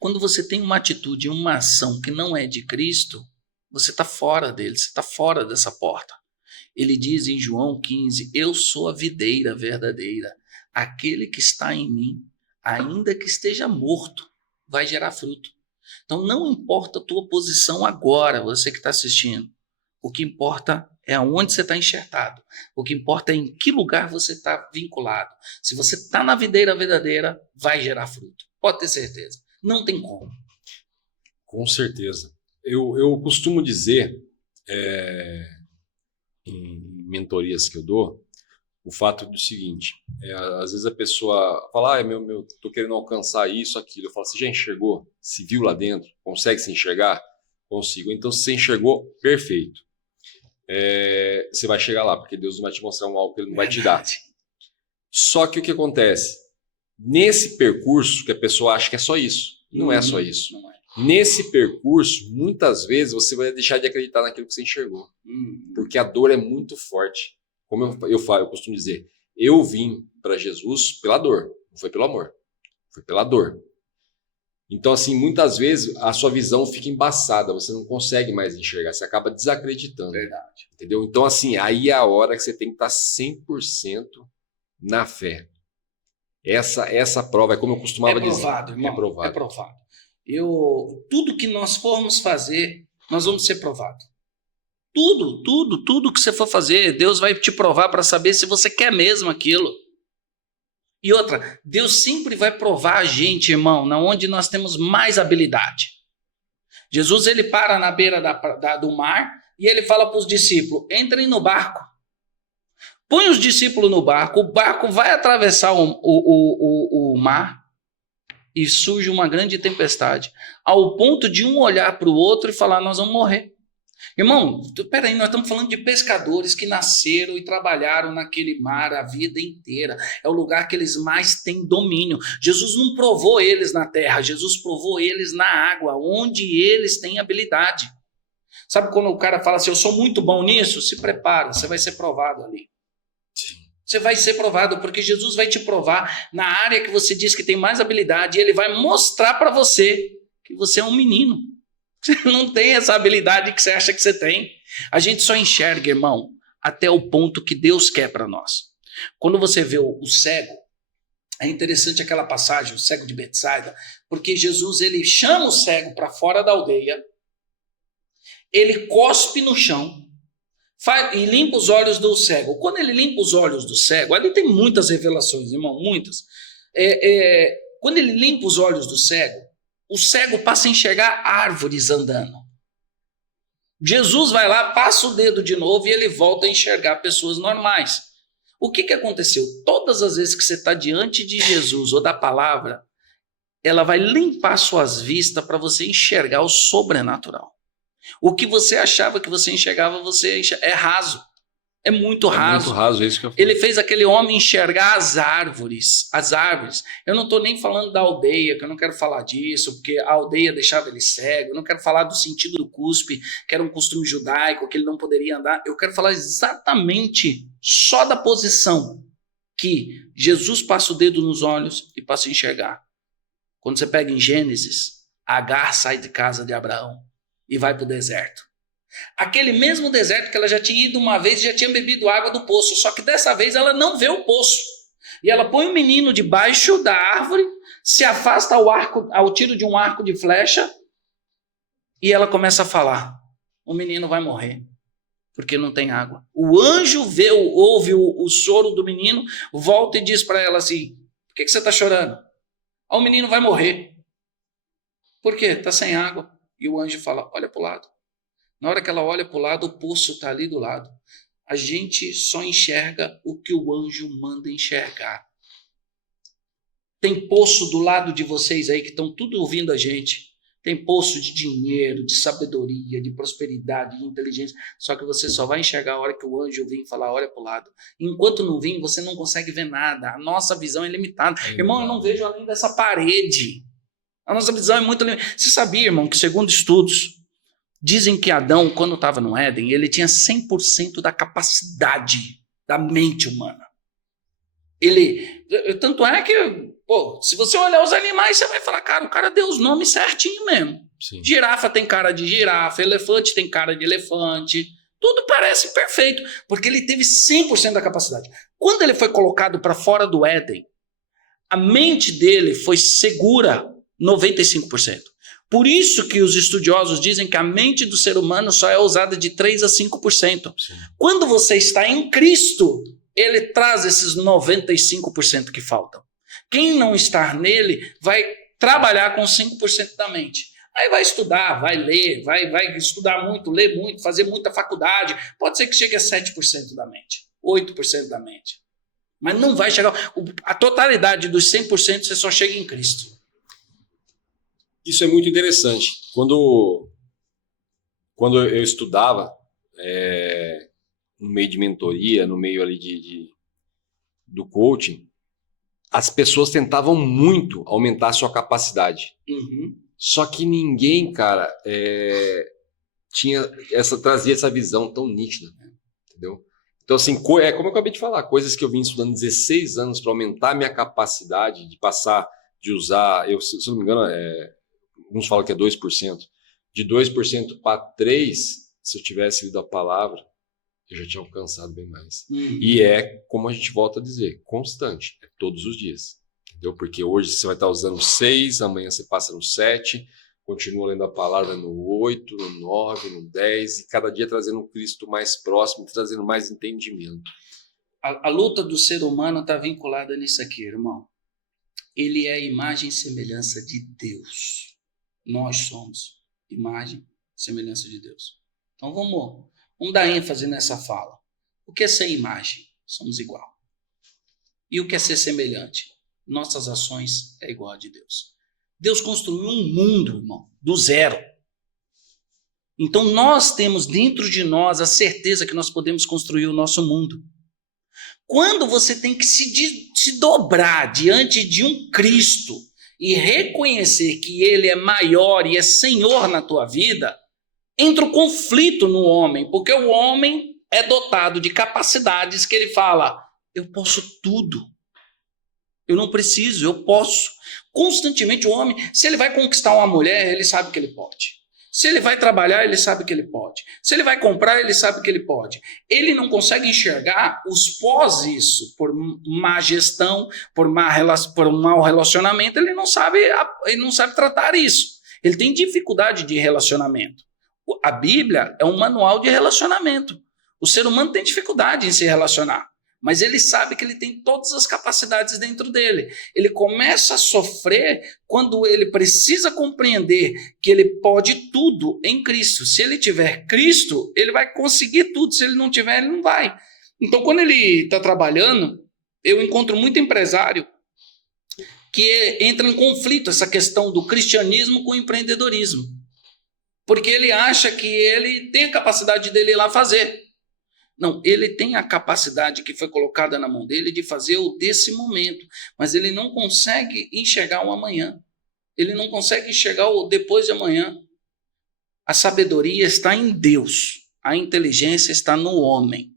Quando você tem uma atitude, uma ação que não é de Cristo, você está fora dele, você está fora dessa porta. Ele diz em João 15, eu sou a videira verdadeira. Aquele que está em mim, ainda que esteja morto, vai gerar fruto. Então não importa a tua posição agora, você que está assistindo. O que importa é aonde você está enxertado. O que importa é em que lugar você está vinculado. Se você está na videira verdadeira, vai gerar fruto. Pode ter certeza. Não tem como. Com certeza. Eu costumo dizer, em mentorias que eu dou, o fato do seguinte, às vezes a pessoa fala, tô querendo alcançar isso, aquilo. Eu falo, você já enxergou? Se viu lá dentro? Consegue se enxergar? Consigo. Então, se você enxergou, perfeito. Você vai chegar lá, porque Deus não vai te mostrar algo que Ele não vai te dar. Só que o que acontece? Nesse percurso, que a pessoa acha que é só isso, não é só isso. Não é. Nesse percurso, muitas vezes você vai deixar de acreditar naquilo que você enxergou. Porque a dor é muito forte. Como eu costumo dizer, eu vim para Jesus pela dor, não foi pelo amor. Foi pela dor. Então, assim, muitas vezes a sua visão fica embaçada, você não consegue mais enxergar, você acaba desacreditando. Verdade. Entendeu? Então, assim, aí é a hora que você tem que estar 100% na fé. Essa prova é como eu costumava dizer. Irmão, é provado. Tudo que nós formos fazer, nós vamos ser provados. Tudo que você for fazer, Deus vai te provar para saber se você quer mesmo aquilo. E outra, Deus sempre vai provar a gente, irmão, na onde nós temos mais habilidade. Jesus, ele para na beira do mar e ele fala para os discípulos, entrem no barco. Põe os discípulos no barco, o barco vai atravessar o mar e surge uma grande tempestade, ao ponto de um olhar para o outro e falar, nós vamos morrer. Irmão, peraí, nós estamos falando de pescadores que nasceram e trabalharam naquele mar a vida inteira. É o lugar que eles mais têm domínio. Jesus não provou eles na terra, Jesus provou eles na água, onde eles têm habilidade. Sabe quando o cara fala assim, eu sou muito bom nisso? Se prepara, você vai ser provado ali. Sim. Você vai ser provado, porque Jesus vai te provar na área que você diz que tem mais habilidade, e ele vai mostrar para você que você é um menino. Você não tem essa habilidade que você acha que você tem. A gente só enxerga, irmão, até o ponto que Deus quer para nós. Quando você vê o cego, é interessante aquela passagem, o cego de Betsaida, porque Jesus, ele chama o cego para fora da aldeia, ele cospe no chão e limpa os olhos do cego. Quando ele limpa os olhos do cego, ali tem muitas revelações, irmão, muitas. Quando ele limpa os olhos do cego, o cego passa a enxergar árvores andando. Jesus vai lá, passa o dedo de novo e ele volta a enxergar pessoas normais. O que aconteceu? Todas as vezes que você está diante de Jesus ou da palavra, ela vai limpar suas vistas para você enxergar o sobrenatural. O que você achava que você enxergava, é raso. É muito raso. Muito raso isso que eu Ele fez aquele homem enxergar as árvores. Eu não estou nem falando da aldeia, que eu não quero falar disso, porque a aldeia deixava ele cego. Eu não quero falar do sentido do cuspe, que era um costume judaico, que ele não poderia andar. Eu quero falar exatamente só da posição que Jesus passa o dedo nos olhos e passa a enxergar. Quando você pega em Gênesis, Agar sai de casa de Abraão e vai para o deserto. Aquele mesmo deserto que ela já tinha ido uma vez e já tinha bebido água do poço, só que dessa vez ela não vê o poço. E ela põe o menino debaixo da árvore, se afasta ao tiro de um arco de flecha e ela começa a falar, o menino vai morrer, porque não tem água. O anjo ouve o choro do menino, volta e diz para ela assim, por que você está chorando? O menino vai morrer. Por quê? Está sem água. E o anjo fala, olha para o lado. Na hora que ela olha para o lado, o poço está ali do lado. A gente só enxerga o que o anjo manda enxergar. Tem poço do lado de vocês aí que estão tudo ouvindo a gente. Tem poço de dinheiro, de sabedoria, de prosperidade, de inteligência. Só que você só vai enxergar a hora que o anjo vir falar, olha para o lado. Enquanto não vir, você não consegue ver nada. A nossa visão é limitada. Irmão, eu não vejo além dessa parede. A nossa visão é muito limitada. Você sabia, irmão, que segundo estudos, dizem que Adão, quando estava no Éden, ele tinha 100% da capacidade da mente humana. Tanto é que, se você olhar os animais, você vai falar, cara, o cara deu os nomes certinho mesmo. Sim. Girafa tem cara de girafa, elefante tem cara de elefante, tudo parece perfeito, porque ele teve 100% da capacidade. Quando ele foi colocado para fora do Éden, a mente dele foi segura 95%. Por isso que os estudiosos dizem que a mente do ser humano só é usada de 3% a 5%. Sim. Quando você está em Cristo, ele traz esses 95% que faltam. Quem não está nele vai trabalhar com 5% da mente. Aí vai estudar, vai ler, vai estudar muito, ler muito, fazer muita faculdade. Pode ser que chegue a 7% da mente, 8% da mente. Mas não vai chegar. A totalidade dos 100% você só chega em Cristo. Isso é muito interessante. Quando eu estudava no meio de mentoria, no meio ali do coaching, as pessoas tentavam muito aumentar a sua capacidade. Uhum. Só que ninguém, cara, trazia essa visão tão nítida, entendeu? Então, assim, como eu acabei de falar, coisas que eu vim estudando 16 anos para aumentar a minha capacidade de passar, de usar, se não me engano, alguns falam que é 2%. De 2% para 3%, se eu tivesse lido a palavra, eu já tinha alcançado bem mais. E é, como a gente volta a dizer, constante. É todos os dias. Entendeu? Porque hoje você vai estar usando 6, amanhã você passa no 7, continua lendo a palavra no 8, no 9, no 10, e cada dia trazendo um Cristo mais próximo, trazendo mais entendimento. A luta do ser humano está vinculada nisso aqui, irmão. Ele é a imagem e semelhança de Deus. Nós somos imagem e semelhança de Deus. Então vamos dar ênfase nessa fala. O que é ser imagem? Somos igual. E o que é ser semelhante? Nossas ações é igual a de Deus. Deus construiu um mundo, irmão, do zero. Então nós temos dentro de nós a certeza que nós podemos construir o nosso mundo. Quando você tem que se dobrar diante de um Cristo e reconhecer que Ele é maior e é Senhor na tua vida, entra o conflito no homem, porque o homem é dotado de capacidades que ele fala, eu posso tudo. Eu não preciso, eu posso. Constantemente o homem, se ele vai conquistar uma mulher, ele sabe que ele pode. Se ele vai trabalhar, ele sabe que ele pode. Se ele vai comprar, ele sabe que ele pode. Ele não consegue enxergar os pós isso, por má gestão, por um mau relacionamento, ele não sabe tratar isso. Ele tem dificuldade de relacionamento. A Bíblia é um manual de relacionamento. O ser humano tem dificuldade em se relacionar. Mas ele sabe que ele tem todas as capacidades dentro dele. Ele começa a sofrer quando ele precisa compreender que ele pode tudo em Cristo. Se ele tiver Cristo, ele vai conseguir tudo. Se ele não tiver, ele não vai. Então, quando ele está trabalhando, eu encontro muito empresário que entra em conflito essa questão do cristianismo com o empreendedorismo. Porque ele acha que ele tem a capacidade dele ir lá fazer. Não, ele tem a capacidade que foi colocada na mão dele de fazer o desse momento, mas ele não consegue enxergar o amanhã. Ele não consegue enxergar o depois de amanhã. A sabedoria está em Deus, a inteligência está no homem.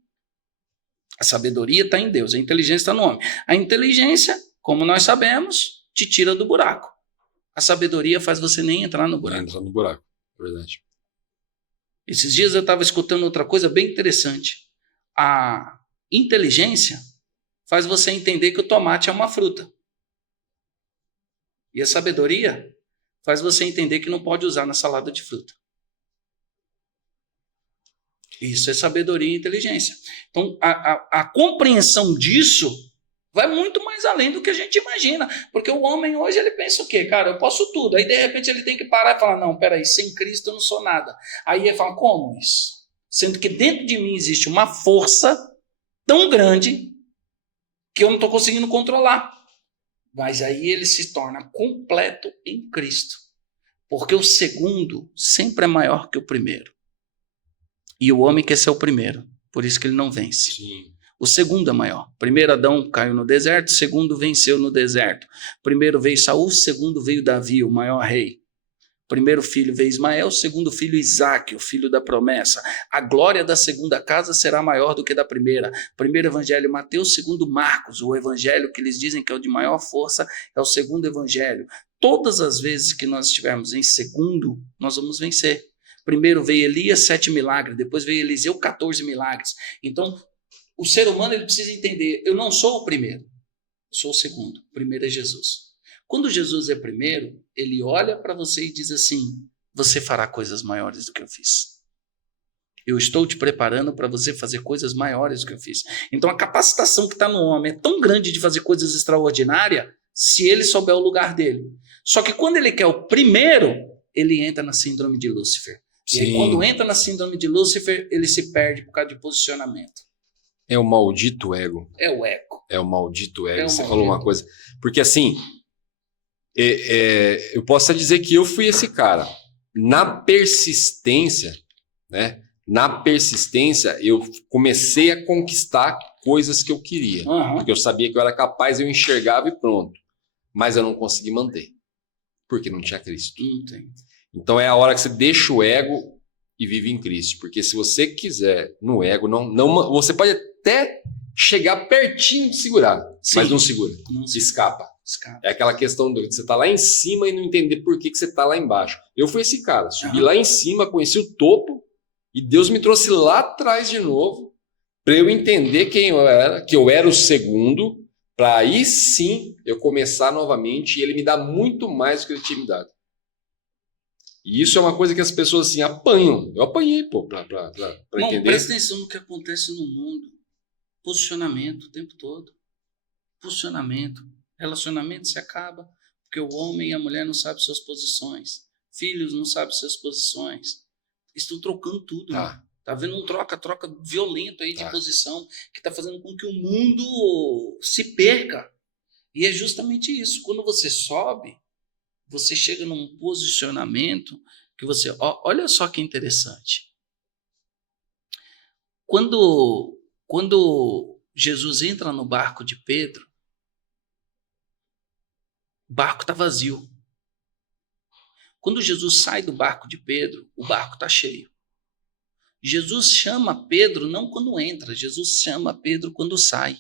A sabedoria está em Deus, a inteligência está no homem. A inteligência, como nós sabemos, te tira do buraco. A sabedoria faz você nem entrar no buraco. Entrar no buraco, verdade. Esses dias eu estava escutando outra coisa bem interessante. A inteligência faz você entender que o tomate é uma fruta. E a sabedoria faz você entender que não pode usar na salada de fruta. Isso é sabedoria e inteligência. Então, a compreensão disso vai muito mais além do que a gente imagina. Porque o homem hoje, ele pensa o quê? Cara, eu posso tudo. Aí, de repente, ele tem que parar e falar, não, peraí, sem Cristo eu não sou nada. Aí ele fala, como isso? Sendo que dentro de mim existe uma força tão grande que eu não estou conseguindo controlar. Mas aí ele se torna completo em Cristo. Porque o segundo sempre é maior que o primeiro. E o homem quer ser o primeiro. Por isso que ele não vence. Sim. O segundo é maior. Primeiro Adão caiu no deserto, o segundo venceu no deserto. Primeiro veio Saul, o segundo veio Davi, o maior rei. Primeiro filho veio Ismael, segundo filho Isaque, o filho da promessa. A glória da segunda casa será maior do que da primeira. Primeiro evangelho Mateus, segundo Marcos, o evangelho que eles dizem que é o de maior força, é o segundo evangelho. Todas as vezes que nós estivermos em segundo, nós vamos vencer. Primeiro veio Elias, 7 milagres, depois veio Eliseu, 14 milagres. Então, o ser humano ele precisa entender, eu não sou o primeiro, eu sou o segundo. O primeiro é Jesus. Quando Jesus é primeiro, ele olha para você e diz assim, você fará coisas maiores do que eu fiz. Eu estou te preparando para você fazer coisas maiores do que eu fiz. Então a capacitação que está no homem é tão grande de fazer coisas extraordinárias, se ele souber o lugar dele. Só que quando ele quer o primeiro, ele entra na síndrome de Lúcifer. E aí, quando entra na síndrome de Lúcifer, ele se perde por causa de posicionamento. É o maldito ego. É o ego. É o maldito ego. Você falou uma coisa. Porque assim... eu posso dizer que eu fui esse cara. Na persistência, né? Na persistência, eu comecei a conquistar coisas que eu queria. Porque eu sabia que eu era capaz, eu enxergava e pronto. Mas eu não consegui manter. Porque não tinha Cristo. Então é a hora que você deixa o ego e vive em Cristo. Porque se você quiser no ego, você pode até chegar pertinho de segurar, mas não segura. Escapa. É aquela questão de você estar lá em cima e não entender por que você está lá embaixo. Eu fui esse cara, subi lá em cima, conheci o topo e Deus me trouxe lá atrás de novo para eu entender quem eu era, que eu era o segundo, para aí sim eu começar novamente e ele me dá muito mais do que ele tinha me dado. E isso é uma coisa que as pessoas assim apanham. Eu apanhei, pô, para entender. Presta atenção no que acontece no mundo. Posicionamento o tempo todo. Posicionamento. Relacionamento se acaba porque o homem e a mulher não sabem suas posições. Filhos não sabem suas posições. Estão trocando tudo. Tá vendo um troca violento aí de posição que está fazendo com que o mundo se perca. E é justamente isso. Quando você sobe, você chega num posicionamento que você... olha só que interessante. Quando Jesus entra no barco de Pedro, o barco está vazio. Quando Jesus sai do barco de Pedro, o barco está cheio. Jesus chama Pedro não quando entra, Jesus chama Pedro quando sai.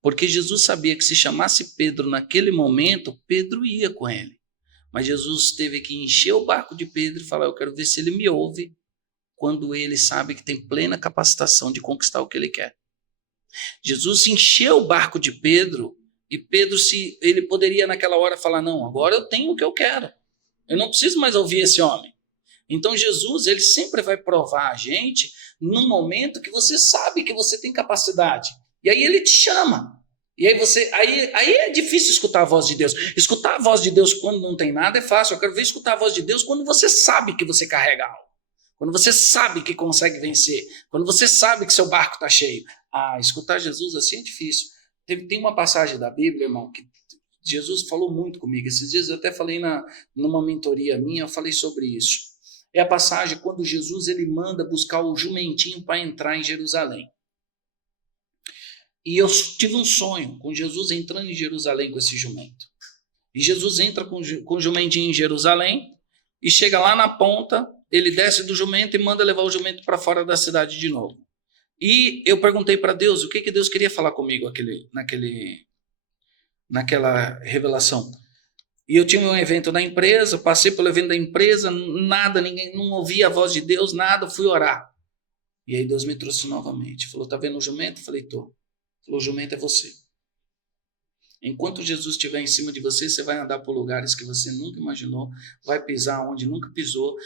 Porque Jesus sabia que se chamasse Pedro naquele momento, Pedro ia com ele. Mas Jesus teve que encher o barco de Pedro e falar, eu quero ver se ele me ouve, quando ele sabe que tem plena capacitação de conquistar o que ele quer. Jesus encheu o barco de Pedro e Pedro, ele poderia naquela hora falar, não, agora eu tenho o que eu quero. Eu não preciso mais ouvir esse homem. Então Jesus, ele sempre vai provar a gente num momento que você sabe que você tem capacidade. E aí ele te chama. E aí aí é difícil escutar a voz de Deus. Escutar a voz de Deus quando não tem nada é fácil. Eu quero ver escutar a voz de Deus quando você sabe que você carrega algo. Quando você sabe que consegue vencer. Quando você sabe que seu barco está cheio. Escutar Jesus assim é difícil. Tem uma passagem da Bíblia, irmão, que Jesus falou muito comigo. Esses dias eu até falei numa mentoria minha, eu falei sobre isso. É a passagem quando Jesus ele manda buscar o jumentinho para entrar em Jerusalém. E eu tive um sonho com Jesus entrando em Jerusalém com esse jumento. E Jesus entra com o jumentinho em Jerusalém e chega lá na ponta, ele desce do jumento e manda levar o jumento para fora da cidade de novo. E eu perguntei para Deus o que Deus queria falar comigo naquela revelação. E eu tinha um evento da empresa, passei pelo evento da empresa, nada, ninguém, não ouvia a voz de Deus, nada, fui orar. E aí Deus me trouxe novamente. Falou, tá vendo o jumento? Eu falei, tô. Falou, o jumento é você. Enquanto Jesus estiver em cima de você, você vai andar por lugares que você nunca imaginou, vai pisar onde nunca pisou,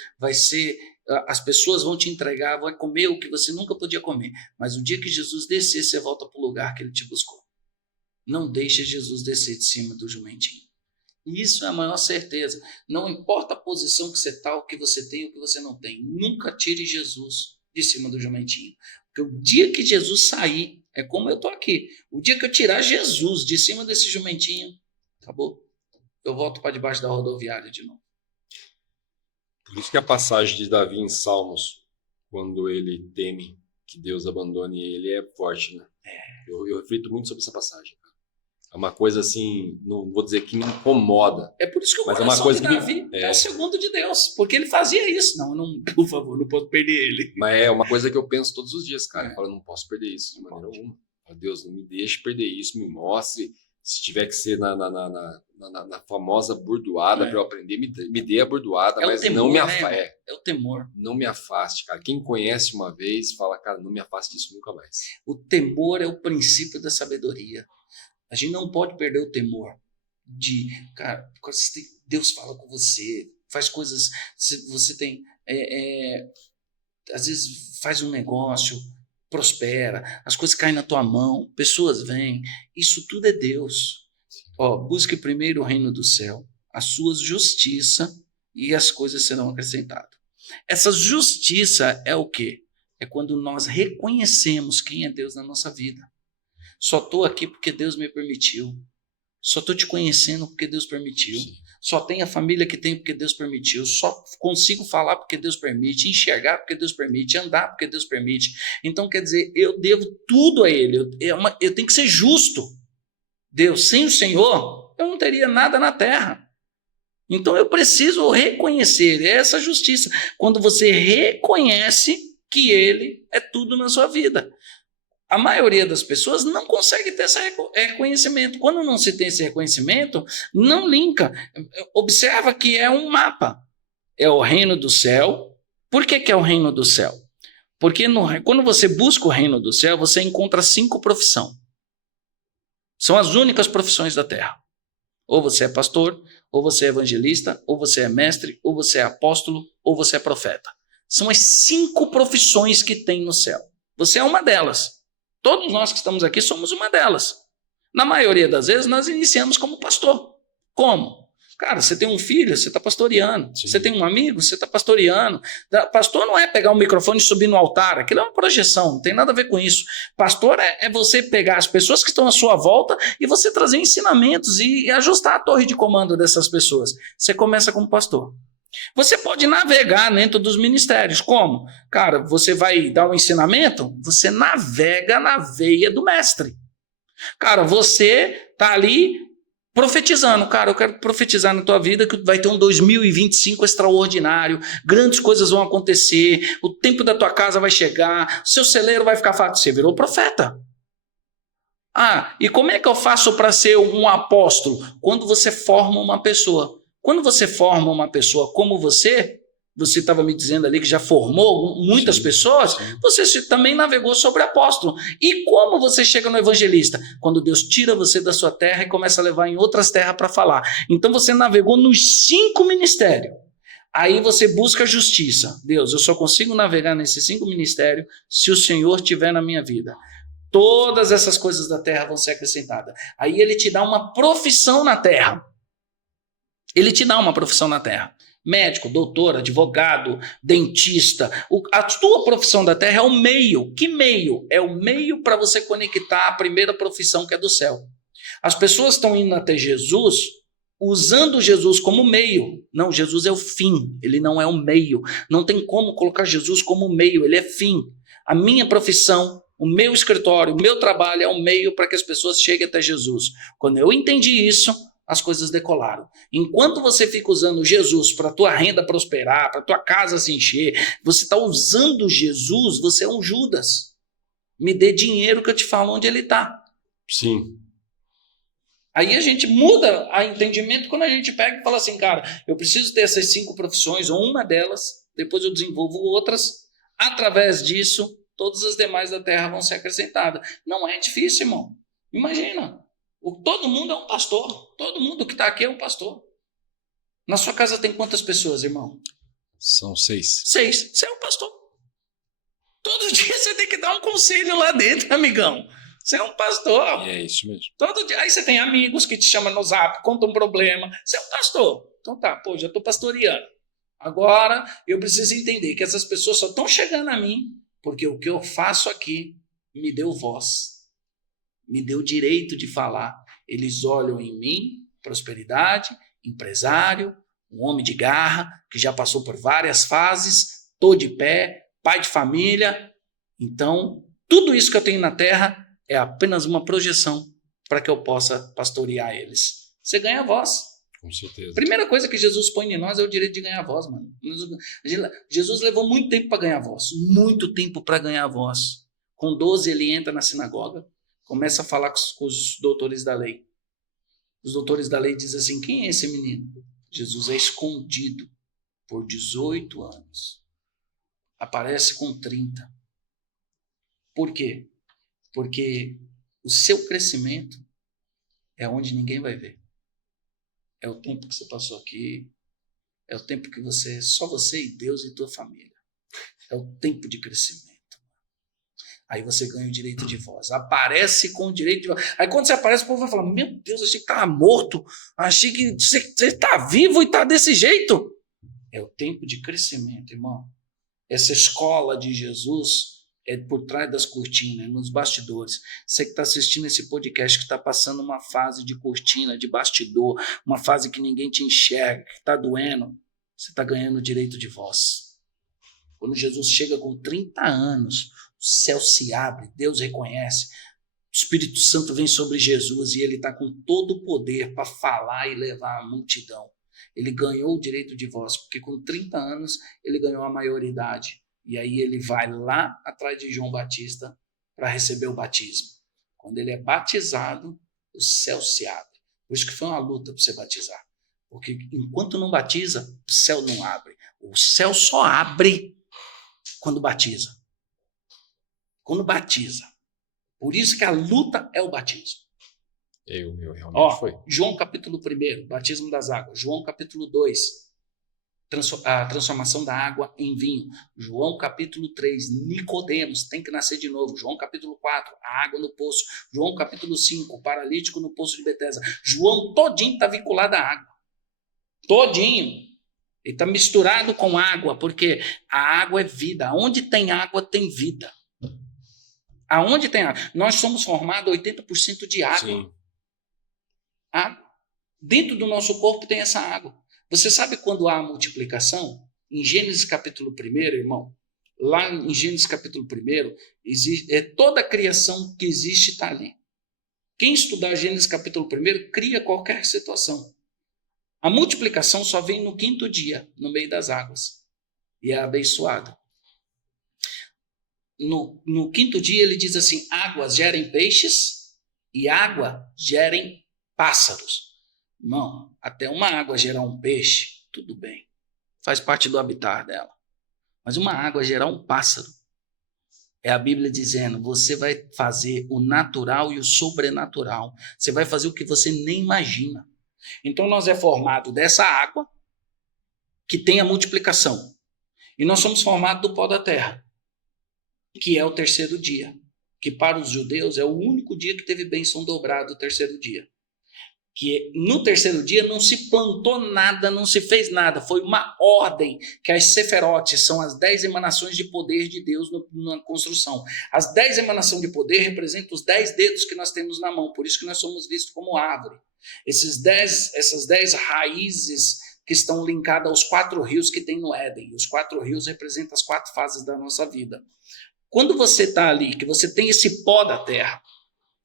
as pessoas vão te entregar, vai comer o que você nunca podia comer. Mas o dia que Jesus descer, você volta para o lugar que ele te buscou. Não deixe Jesus descer de cima do jumentinho. Isso é a maior certeza. Não importa a posição que você está, o que você tem, o que você não tem. Nunca tire Jesus de cima do jumentinho. Porque o dia que Jesus sair, é como eu estou aqui. O dia que eu tirar Jesus de cima desse jumentinho, acabou. Eu volto para debaixo da rodoviária de novo. Por isso que a passagem de Davi em Salmos, quando ele teme que Deus abandone ele, é forte, né? Eu reflito muito sobre essa passagem. É uma coisa assim, não vou dizer que me incomoda. É por isso que o mas coração é uma coisa de Davi é o segundo de Deus. Porque ele fazia isso. Não, por favor, não posso perder ele. Mas é uma coisa que eu penso todos os dias, cara. Eu falo, não posso perder isso de maneira alguma. Deus, não me deixe perder isso, me mostre. Se tiver que ser na famosa burdoada para eu aprender, me dê a burdoada, mas temor, não me afaste. É o temor. Não me afaste, cara. Quem conhece uma vez, fala, cara, não me afaste disso nunca mais. O temor é o princípio da sabedoria. A gente não pode perder o temor de, cara, Deus fala com você, faz coisas, você tem, às vezes faz um negócio, prospera, as coisas caem na tua mão, pessoas vêm, isso tudo é Deus. Busque primeiro o reino do céu, a sua justiça e as coisas serão acrescentadas. Essa justiça é o quê? É quando nós reconhecemos quem é Deus na nossa vida. Só estou aqui porque Deus me permitiu. Só estou te conhecendo porque Deus permitiu. Sim. Só tenho a família que tenho porque Deus permitiu. Só consigo falar porque Deus permite. Enxergar porque Deus permite. Andar porque Deus permite. Então, quer dizer, eu devo tudo a Ele. Eu tenho que ser justo. Deus, sem o Senhor, eu não teria nada na terra. Então, eu preciso reconhecer essa justiça. Quando você reconhece que Ele é tudo na sua vida. A maioria das pessoas não consegue ter esse reconhecimento. Quando não se tem esse reconhecimento, não linka. Observa que é um mapa. É o reino do céu. Por que é o reino do céu? Porque quando você busca o reino do céu, você encontra 5 profissões. São as únicas profissões da terra. Ou você é pastor, ou você é evangelista, ou você é mestre, ou você é apóstolo, ou você é profeta. São as 5 profissões que tem no céu. Você é uma delas. Todos nós que estamos aqui somos uma delas. Na maioria das vezes, nós iniciamos como pastor. Como? Cara, você tem um filho, você está pastoreando. Sim. Você tem um amigo, você está pastoreando. Pastor não é pegar o microfone e subir no altar. Aquilo é uma projeção, não tem nada a ver com isso. Pastor é você pegar as pessoas que estão à sua volta e você trazer ensinamentos e ajustar a torre de comando dessas pessoas. Você começa como pastor. Você pode navegar dentro dos ministérios. Como? Cara, você vai dar um ensinamento, você navega na veia do mestre. Cara, você está ali profetizando. Cara, eu quero profetizar na tua vida que vai ter um 2025 extraordinário, grandes coisas vão acontecer, o tempo da tua casa vai chegar, seu celeiro vai ficar farto. Você virou profeta. E como é que eu faço para ser um apóstolo? Quando você forma uma pessoa. Quando você forma uma pessoa como você estava me dizendo ali que já formou muitas pessoas, você também navegou sobre apóstolo. E como você chega no evangelista? Quando Deus tira você da sua terra e começa a levar em outras terras para falar. Então você navegou nos 5 ministérios. Aí você busca a justiça. Deus, eu só consigo navegar nesses 5 ministérios se o Senhor estiver na minha vida. Todas essas coisas da terra vão ser acrescentadas. Aí ele te dá uma profissão na terra. Ele te dá uma profissão na terra. Médico, doutor, advogado, dentista. A tua profissão da terra é o meio. Que meio? É o meio para você conectar a primeira profissão que é do céu. As pessoas estão indo até Jesus usando Jesus como meio. Não, Jesus é o fim. Ele não é o meio. Não tem como colocar Jesus como meio. Ele é fim. A minha profissão, o meu escritório, o meu trabalho é o meio para que as pessoas cheguem até Jesus. Quando eu entendi isso, as coisas decolaram. Enquanto você fica usando Jesus para a tua renda prosperar, para a tua casa se encher, você está usando Jesus, você é um Judas. Me dê dinheiro que eu te falo onde ele está. Sim. Aí a gente muda o entendimento quando a gente pega e fala assim, cara, eu preciso ter essas 5 profissões, ou uma delas, depois eu desenvolvo outras, através disso, todas as demais da terra vão ser acrescentadas. Não é difícil, irmão. Imagina. Todo mundo é um pastor. Todo mundo que está aqui é um pastor. Na sua casa tem quantas pessoas, irmão? São 6. 6. Você é um pastor. Todo dia você tem que dar um conselho lá dentro, amigão. Você é um pastor. É isso mesmo. Todo dia. Aí você tem amigos que te chamam no zap, contam um problema. Você é um pastor. Então tá, já estou pastoreando. Agora eu preciso entender que essas pessoas só estão chegando a mim porque o que eu faço aqui me deu voz. Me deu direito de falar. Eles olham em mim, prosperidade, empresário, um homem de garra, que já passou por várias fases, estou de pé, pai de família. Então, tudo isso que eu tenho na terra é apenas uma projeção para que eu possa pastorear eles. Você ganha voz. Com certeza. Primeira coisa que Jesus põe em nós é o direito de ganhar voz, mano. Jesus levou muito tempo para ganhar voz. Muito tempo para ganhar voz. Com 12 ele entra na sinagoga, começa a falar com os doutores da lei. Os doutores da lei dizem assim, quem é esse menino? Jesus é escondido por 18 anos. Aparece com 30. Por quê? Porque o seu crescimento é onde ninguém vai ver. É o tempo que você passou aqui, é o tempo que só você e Deus e tua família. É o tempo de crescimento. Aí você ganha o direito de voz. Aparece com o direito de voz. Aí quando você aparece, o povo vai falar, meu Deus, achei que estava morto. Achei que você está vivo e está desse jeito. É o tempo de crescimento, irmão. Essa escola de Jesus é por trás das cortinas, nos bastidores. Você que está assistindo esse podcast, que está passando uma fase de cortina, de bastidor, uma fase que ninguém te enxerga, que está doendo, você está ganhando o direito de voz. Quando Jesus chega com 30 anos, o céu se abre, Deus reconhece, o Espírito Santo vem sobre Jesus e ele está com todo o poder para falar e levar a multidão. Ele ganhou o direito de voz, porque com 30 anos ele ganhou a maioridade. E aí ele vai lá atrás de João Batista para receber o batismo. Quando ele é batizado, o céu se abre. Por isso que foi uma luta para você batizar. Porque enquanto não batiza, o céu não abre. O céu só abre quando batiza. Quando batiza. Por isso que a luta é o batismo. Eu realmente foi. João capítulo 1, batismo das águas. João capítulo 2, a transformação da água em vinho. João capítulo 3, Nicodemos tem que nascer de novo. João capítulo 4, a água no poço. João capítulo 5, o paralítico no poço de Betesda. João todinho está vinculado à água. Todinho. Ele está misturado com água, porque a água é vida. Onde tem água, tem vida. Aonde tem água? Nós somos formados 80% de água. Sim. Dentro do nosso corpo tem essa água. Você sabe quando há a multiplicação? Em Gênesis capítulo 1, irmão, lá em Gênesis capítulo 1, toda a criação que existe está ali. Quem estudar Gênesis capítulo 1 cria qualquer situação. A multiplicação só vem no 5º dia, no meio das águas. E é abençoado. No 5º dia ele diz assim, águas gerem peixes e água gerem pássaros. Irmão, até uma água gerar um peixe, tudo bem. Faz parte do habitat dela. Mas uma água gerar um pássaro, é a Bíblia dizendo, você vai fazer o natural e o sobrenatural. Você vai fazer o que você nem imagina. Então nós é formado dessa água que tem a multiplicação. E nós somos formados do pó da terra, que é o 3º dia. Que para os judeus é o único dia que teve bênção dobrada, o 3º dia. Que no 3º dia não se plantou nada, não se fez nada. Foi uma ordem, que as seferotes são as 10 emanações de poder de Deus na construção. As 10 emanações de poder representam os 10 dedos que nós temos na mão. Por isso que nós somos vistos como árvore. Essas 10 raízes que estão linkadas aos 4 rios que tem no Éden. Os 4 rios representam as 4 fases da nossa vida. Quando você está ali, que você tem esse pó da terra,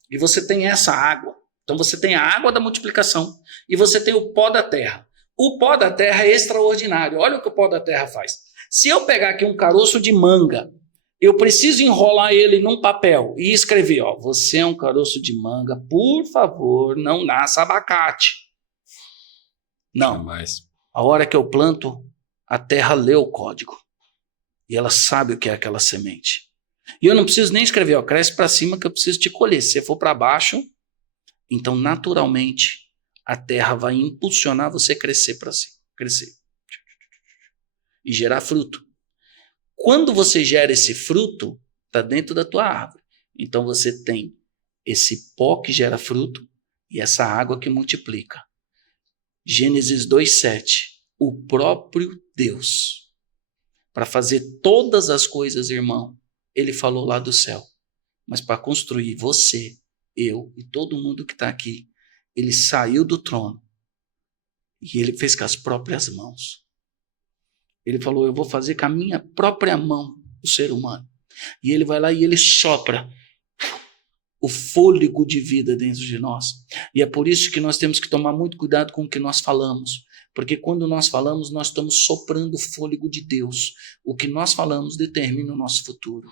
e você tem essa água, então você tem a água da multiplicação e você tem o pó da terra. O pó da terra é extraordinário. Olha o que o pó da terra faz. Se eu pegar aqui um caroço de manga, eu preciso enrolar ele num papel e escrever, você é um caroço de manga, por favor, não nasça abacate. Não. Jamais. A hora que eu planto, a terra lê o código. E ela sabe o que é aquela semente. E eu não preciso nem escrever, cresce para cima que eu preciso te colher. Se você for para baixo, então naturalmente a terra vai impulsionar você a crescer para cima. Crescer. E gerar fruto. Quando você gera esse fruto, está dentro da tua árvore. Então você tem esse pó que gera fruto e essa água que multiplica. Gênesis 2:7. O próprio Deus, para fazer todas as coisas, irmão, ele falou lá do céu. Mas para construir você, eu e todo mundo que está aqui, ele saiu do trono e ele fez com as próprias mãos. Ele falou, eu vou fazer com a minha própria mão o ser humano. E ele vai lá e ele sopra o fôlego de vida dentro de nós. E é por isso que nós temos que tomar muito cuidado com o que nós falamos. Porque quando nós falamos, nós estamos soprando o fôlego de Deus. O que nós falamos determina o nosso futuro.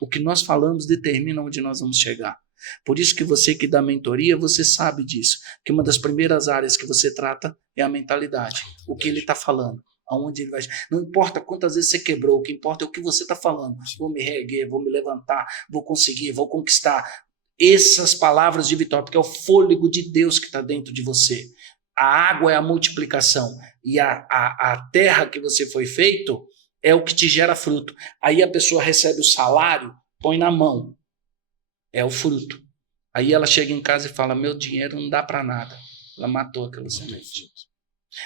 O que nós falamos determina onde nós vamos chegar. Por isso que você que dá mentoria, você sabe disso. Que uma das primeiras áreas que você trata é a mentalidade. O que ele está falando. Aonde ele vai. Não importa quantas vezes você quebrou, o que importa é o que você está falando. Vou me reerguer, vou me levantar, vou conseguir, vou conquistar. Essas palavras de vitória, porque é o fôlego de Deus que está dentro de você. A água é a multiplicação. E a terra que você foi feito é o que te gera fruto. Aí a pessoa recebe o salário, põe na mão. É o fruto. Aí ela chega em casa e fala, meu dinheiro não dá para nada. Ela matou aquela semente.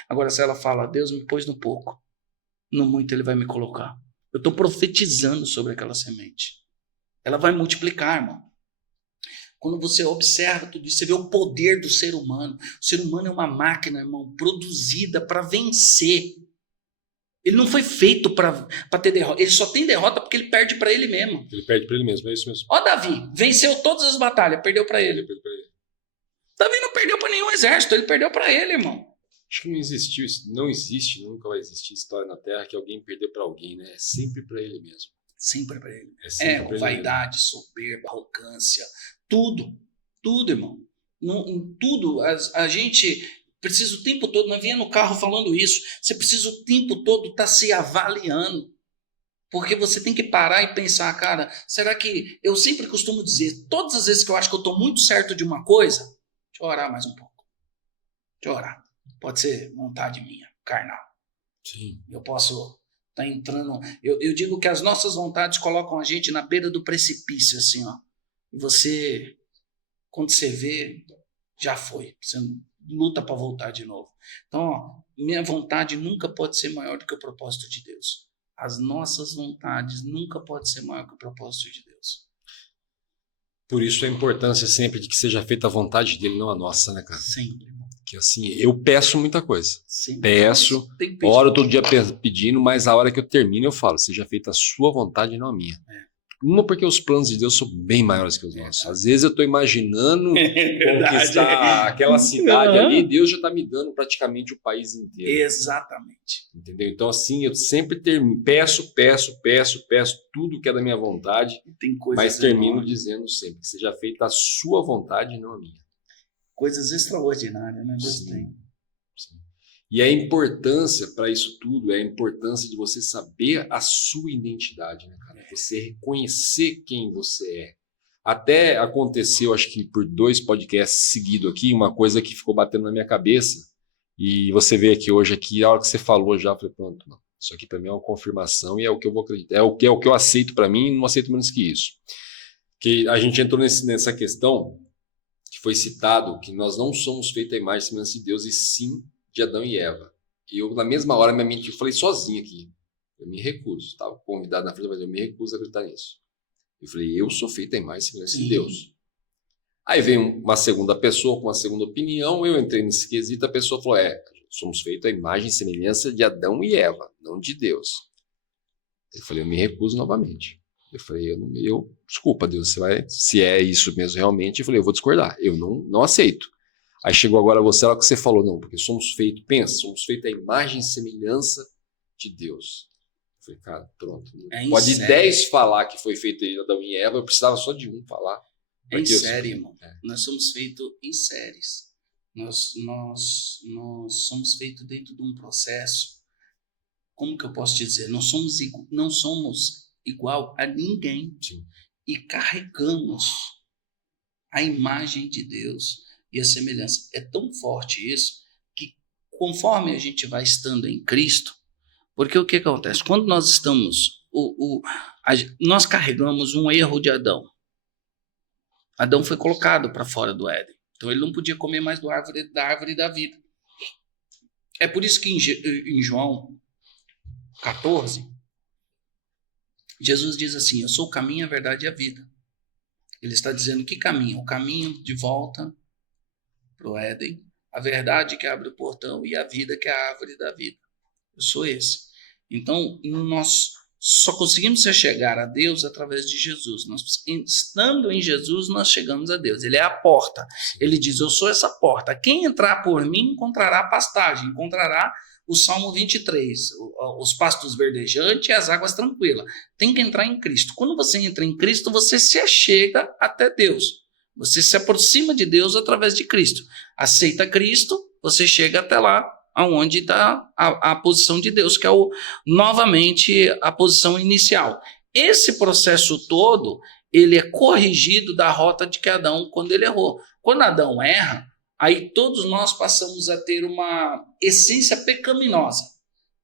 Agora, se ela fala, Deus me pôs no pouco, no muito ele vai me colocar. Eu estou profetizando sobre aquela semente. Ela vai multiplicar, irmão. Quando você observa tudo isso, você vê o poder do ser humano. O ser humano é uma máquina, irmão, produzida para vencer. Ele não foi feito para ter derrota. Ele só tem derrota porque ele perde para ele mesmo. Ele perde para ele mesmo, é isso mesmo. Ó, Davi, venceu todas as batalhas, perdeu para ele. Davi não perdeu para nenhum exército, ele perdeu para ele, irmão. Acho que não existe, nunca vai existir história na Terra que alguém perdeu para alguém, né? É sempre para ele mesmo. Sempre para ele. Ego, vaidade, soberba, arrogância, tudo, irmão. Tudo, a gente precisa o tempo todo, não vinha no carro falando isso, você precisa o tempo todo estar se avaliando. Porque você tem que parar e pensar, cara, será que... Eu sempre costumo dizer, todas as vezes que eu acho que eu estou muito certo de uma coisa, deixa eu orar mais um pouco. Deixa eu orar. Pode ser vontade minha, carnal. Sim. Eu posso estar entrando... Eu digo que as nossas vontades colocam a gente na beira do precipício, assim, ó. E você, quando você vê, já foi. Você luta para voltar de novo. Então, ó, minha vontade nunca pode ser maior do que o propósito de Deus. As nossas vontades nunca podem ser maior que o propósito de Deus. Por isso a importância sempre de que seja feita a vontade dele, não a nossa, né, cara? Sempre, irmão. Que assim, eu peço muita coisa. Sempre. Peço, oro todo dia pedindo, mas a hora que eu termino eu falo, seja feita a sua vontade e não a minha. Uma, porque os planos de Deus são bem maiores que os nossos. Às vezes eu estou imaginando conquistar aquela cidade ali, Deus já está me dando praticamente o país inteiro. Exatamente. Entendeu? Então, assim, eu sempre peço tudo que é da minha vontade, mas termino dizendo sempre que seja feita a sua vontade e não a minha. Coisas extraordinárias, né? Deus tem. Sim. E a importância para isso tudo é a importância de você saber a sua identidade, né, cara? Você reconhecer quem você é. Até aconteceu, acho que por 2 podcasts seguidos aqui, uma coisa que ficou batendo na minha cabeça, e você vê aqui hoje, aqui, a hora que você falou já, eu falei, pronto, não, isso aqui para mim é uma confirmação e é o que eu vou acreditar, é o que eu aceito para mim e não aceito menos que isso. Que a gente entrou nessa questão, que foi citado, que nós não somos feitos à imagem e semelhança de Deus, e sim de Adão e Eva. E eu, na mesma hora, minha mente, eu falei sozinho aqui. Eu me recuso. Estava convidado na frente, mas eu me recuso a acreditar nisso. Eu falei, eu sou feito à imagem e semelhança de Deus. Aí veio uma segunda pessoa com uma segunda opinião, eu entrei nesse quesito, a pessoa falou, somos feitos à imagem e semelhança de Adão e Eva, não de Deus. Eu falei, eu me recuso novamente. Eu falei, desculpa, Deus, se é isso mesmo realmente, eu falei, eu vou discordar, eu não aceito. Aí chegou agora você, ela que você falou, não, porque somos feitos à imagem e semelhança de Deus. Eu falei, cara, pronto. Pode 10 falar que foi feito em Adão e Eva, eu precisava só de um falar. Em série, irmão. Nós somos feitos em séries. Nós somos feitos dentro de um processo. Como que eu posso te dizer? Não somos igual a ninguém. Sim. E carregamos a imagem de Deus e a semelhança. É tão forte isso que conforme a gente vai estando em Cristo, porque o que acontece? Quando nós estamos, nós carregamos um erro de Adão. Adão foi colocado para fora do Éden. Então ele não podia comer mais da árvore da vida. É por isso que em João 14, Jesus diz assim, eu sou o caminho, a verdade e a vida. Ele está dizendo que caminho? O caminho de volta para o Éden, a verdade que abre o portão e a vida que é a árvore da vida. Eu sou esse. Então, nós só conseguimos chegar a Deus através de Jesus. Nós, estando em Jesus, nós chegamos a Deus. Ele é a porta. Ele diz, eu sou essa porta. Quem entrar por mim encontrará pastagem, encontrará o Salmo 23, os pastos verdejantes e as águas tranquilas. Tem que entrar em Cristo. Quando você entra em Cristo, você se achega até Deus. Você se aproxima de Deus através de Cristo. Aceita Cristo, você chega até lá, aonde está a posição de Deus, que é novamente a posição inicial. Esse processo todo, ele é corrigido da rota de que Adão, quando ele errou. Quando Adão erra, aí todos nós passamos a ter uma essência pecaminosa,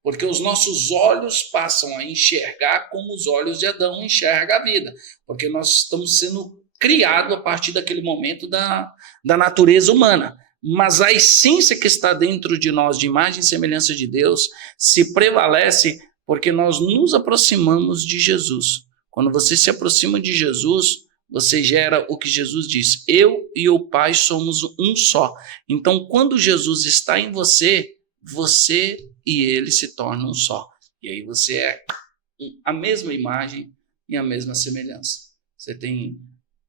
porque os nossos olhos passam a enxergar como os olhos de Adão enxergam a vida, porque nós estamos sendo criados a partir daquele momento da natureza humana. Mas a essência que está dentro de nós, de imagem e semelhança de Deus, se prevalece porque nós nos aproximamos de Jesus. Quando você se aproxima de Jesus, você gera o que Jesus diz, eu e o Pai somos um só. Então, quando Jesus está em você, você e ele se tornam um só. E aí você é a mesma imagem e a mesma semelhança. Você tem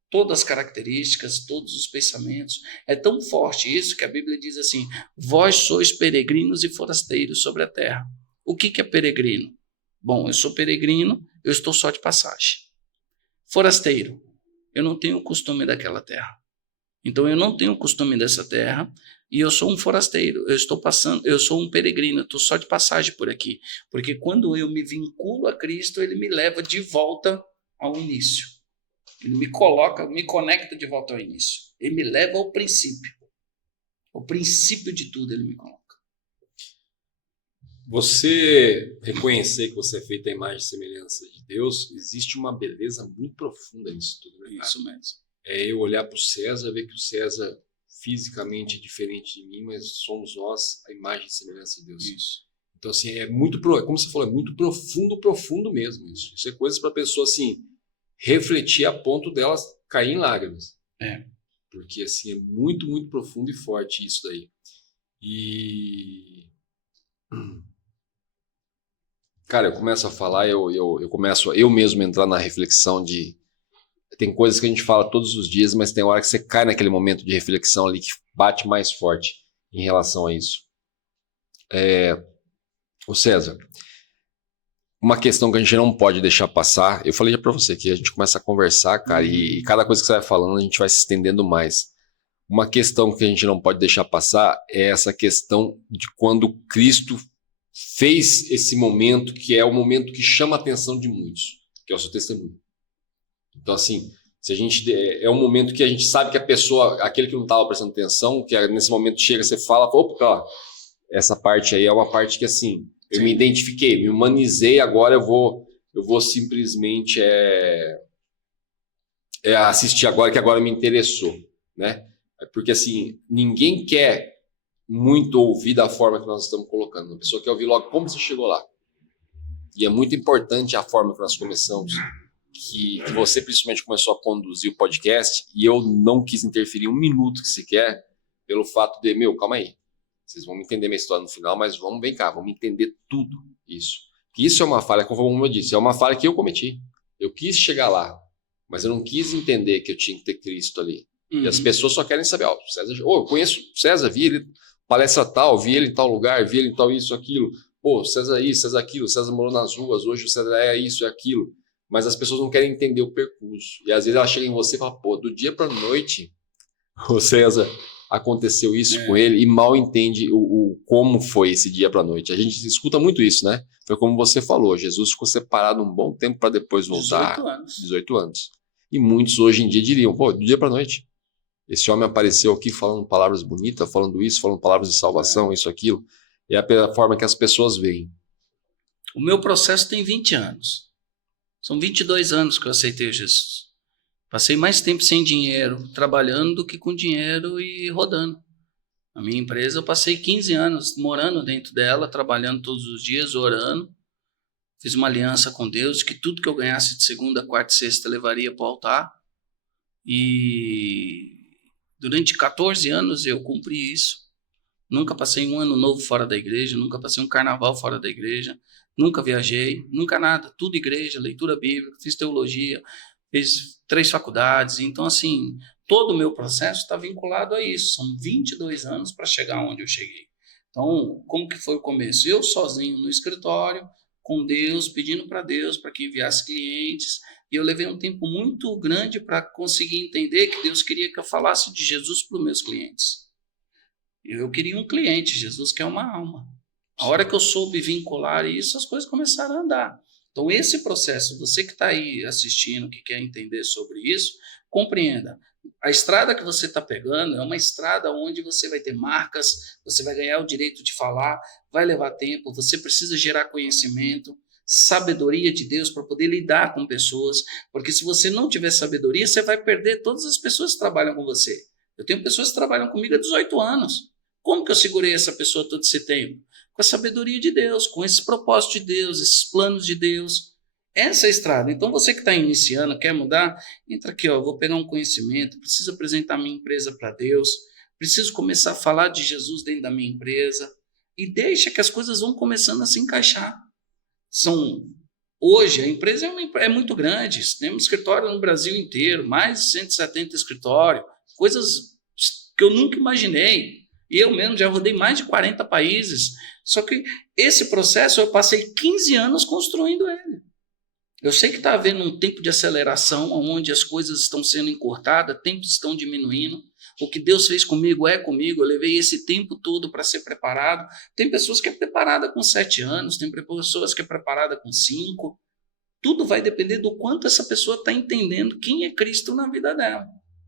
todas as características, todos os pensamentos. É tão forte isso que a Bíblia diz assim, vós sois peregrinos e forasteiros sobre a terra. O que é peregrino? Bom, eu sou peregrino, eu estou só de passagem. Forasteiro, eu não tenho o costume daquela terra. Então eu não tenho o costume dessa terra e eu sou um forasteiro, eu sou um peregrino, eu estou só de passagem por aqui. Porque quando eu me vinculo a Cristo, ele me leva de volta ao início. Ele me conecta de volta ao início. Ele me leva ao princípio. O princípio de tudo ele me coloca. Você reconhecer que você é feito à imagem e semelhança de Deus, existe uma beleza muito profunda nisso tudo, né? Isso mesmo. É eu olhar para o César, ver que o César fisicamente é diferente de mim, mas somos nós a imagem e semelhança de Deus. Isso. Então, assim, como você falou, é muito profundo mesmo isso. Isso é coisa para a pessoa, assim, refletir a ponto dela cair em lágrimas. Porque, assim, é muito profundo e forte isso daí. E... Cara, eu começo a falar, eu começo eu mesmo a entrar na reflexão de... Tem coisas que a gente fala todos os dias, mas tem hora que você cai naquele momento de reflexão ali que bate mais forte em relação a isso. O César, uma questão que a gente não pode deixar passar, eu falei já pra você que a gente começa a conversar, cara, e cada coisa que você vai falando a gente vai se estendendo mais. Uma questão que a gente não pode deixar passar é essa questão de quando Cristo fez esse momento, que é o momento que chama a atenção de muitos, que é o seu testemunho. Então, assim, se a gente é um momento que a gente sabe que a pessoa, aquele que não estava prestando atenção, que nesse momento chega, você fala, opa, essa parte aí é uma parte que, assim, eu me identifiquei, me humanizei, agora eu vou simplesmente assistir agora, que agora me interessou, né? Porque, assim, ninguém quer muito ouvir da forma que nós estamos colocando. A pessoa quer ouvir logo como você chegou lá. E é muito importante a forma que nós começamos, que você principalmente começou a conduzir o podcast, e eu não quis interferir um minuto que sequer, pelo fato de, calma aí, vocês vão entender minha história no final, mas vamos entender tudo isso. Que isso é uma falha, como eu disse, é uma falha que eu cometi. Eu quis chegar lá, mas eu não quis entender que eu tinha que ter Cristo ali. E as pessoas só querem saber, César, eu conheço o César, vi ele palestra tal, vi ele em tal lugar, vi ele em tal isso, aquilo. César isso, César aquilo, César morou nas ruas, hoje o César é isso e aquilo. Mas as pessoas não querem entender o percurso. E às vezes ela chega em você e fala, do dia para noite, o César, aconteceu isso com ele, e mal entende como foi esse dia para noite. A gente escuta muito isso, né? Foi como você falou, Jesus ficou separado um bom tempo para depois voltar. 18 anos. E muitos hoje em dia diriam, do dia para noite. Esse homem apareceu aqui falando palavras bonitas, falando isso, falando palavras de salvação, isso, aquilo. E é a forma que as pessoas veem. O meu processo tem 20 anos. São 22 anos que eu aceitei Jesus. Passei mais tempo sem dinheiro, trabalhando, do que com dinheiro e rodando. A minha empresa, eu passei 15 anos morando dentro dela, trabalhando todos os dias, orando. Fiz uma aliança com Deus, que tudo que eu ganhasse de segunda, quarta e sexta levaria para o altar. E durante 14 anos eu cumpri isso. Nunca passei um ano novo fora da igreja, nunca passei um carnaval fora da igreja, nunca viajei, nunca nada. Tudo igreja, leitura bíblica, fiz teologia, fiz 3 faculdades. Então, assim, todo o meu processo está vinculado a isso. São 22 anos para chegar onde eu cheguei. Então, como que foi o começo? Eu sozinho no escritório, com Deus, pedindo para Deus para que enviasse clientes. E eu levei um tempo muito grande para conseguir entender que Deus queria que eu falasse de Jesus para os meus clientes. Eu queria um cliente, Jesus quer uma alma. A hora que eu soube vincular isso, as coisas começaram a andar. Então, esse processo, você que está aí assistindo, que quer entender sobre isso, compreenda. A estrada que você está pegando é uma estrada onde você vai ter marcas, você vai ganhar o direito de falar, vai levar tempo, você precisa gerar conhecimento, sabedoria de Deus para poder lidar com pessoas, porque se você não tiver sabedoria, você vai perder todas as pessoas que trabalham com você. Eu tenho pessoas que trabalham comigo há 18 anos. Como que eu segurei essa pessoa todo esse tempo? Com a sabedoria de Deus, com esse propósito de Deus, esses planos de Deus. Essa é a estrada. Então, você que está iniciando, quer mudar, entra aqui, vou pegar um conhecimento, preciso apresentar minha empresa para Deus, preciso começar a falar de Jesus dentro da minha empresa, e deixa que as coisas vão começando a se encaixar. Hoje, a empresa é muito grande, temos escritório no Brasil inteiro, mais de 170 escritórios, coisas que eu nunca imaginei. E eu mesmo já rodei mais de 40 países. Só que esse processo eu passei 15 anos construindo ele. Eu sei que está havendo um tempo de aceleração, onde as coisas estão sendo encurtadas, tempos estão diminuindo. O que Deus fez comigo é comigo. Eu levei esse tempo todo para ser preparado. Tem pessoas que é preparada com 7 anos, tem pessoas que é preparada com 5. Tudo vai depender do quanto essa pessoa está entendendo quem é Cristo na vida dela.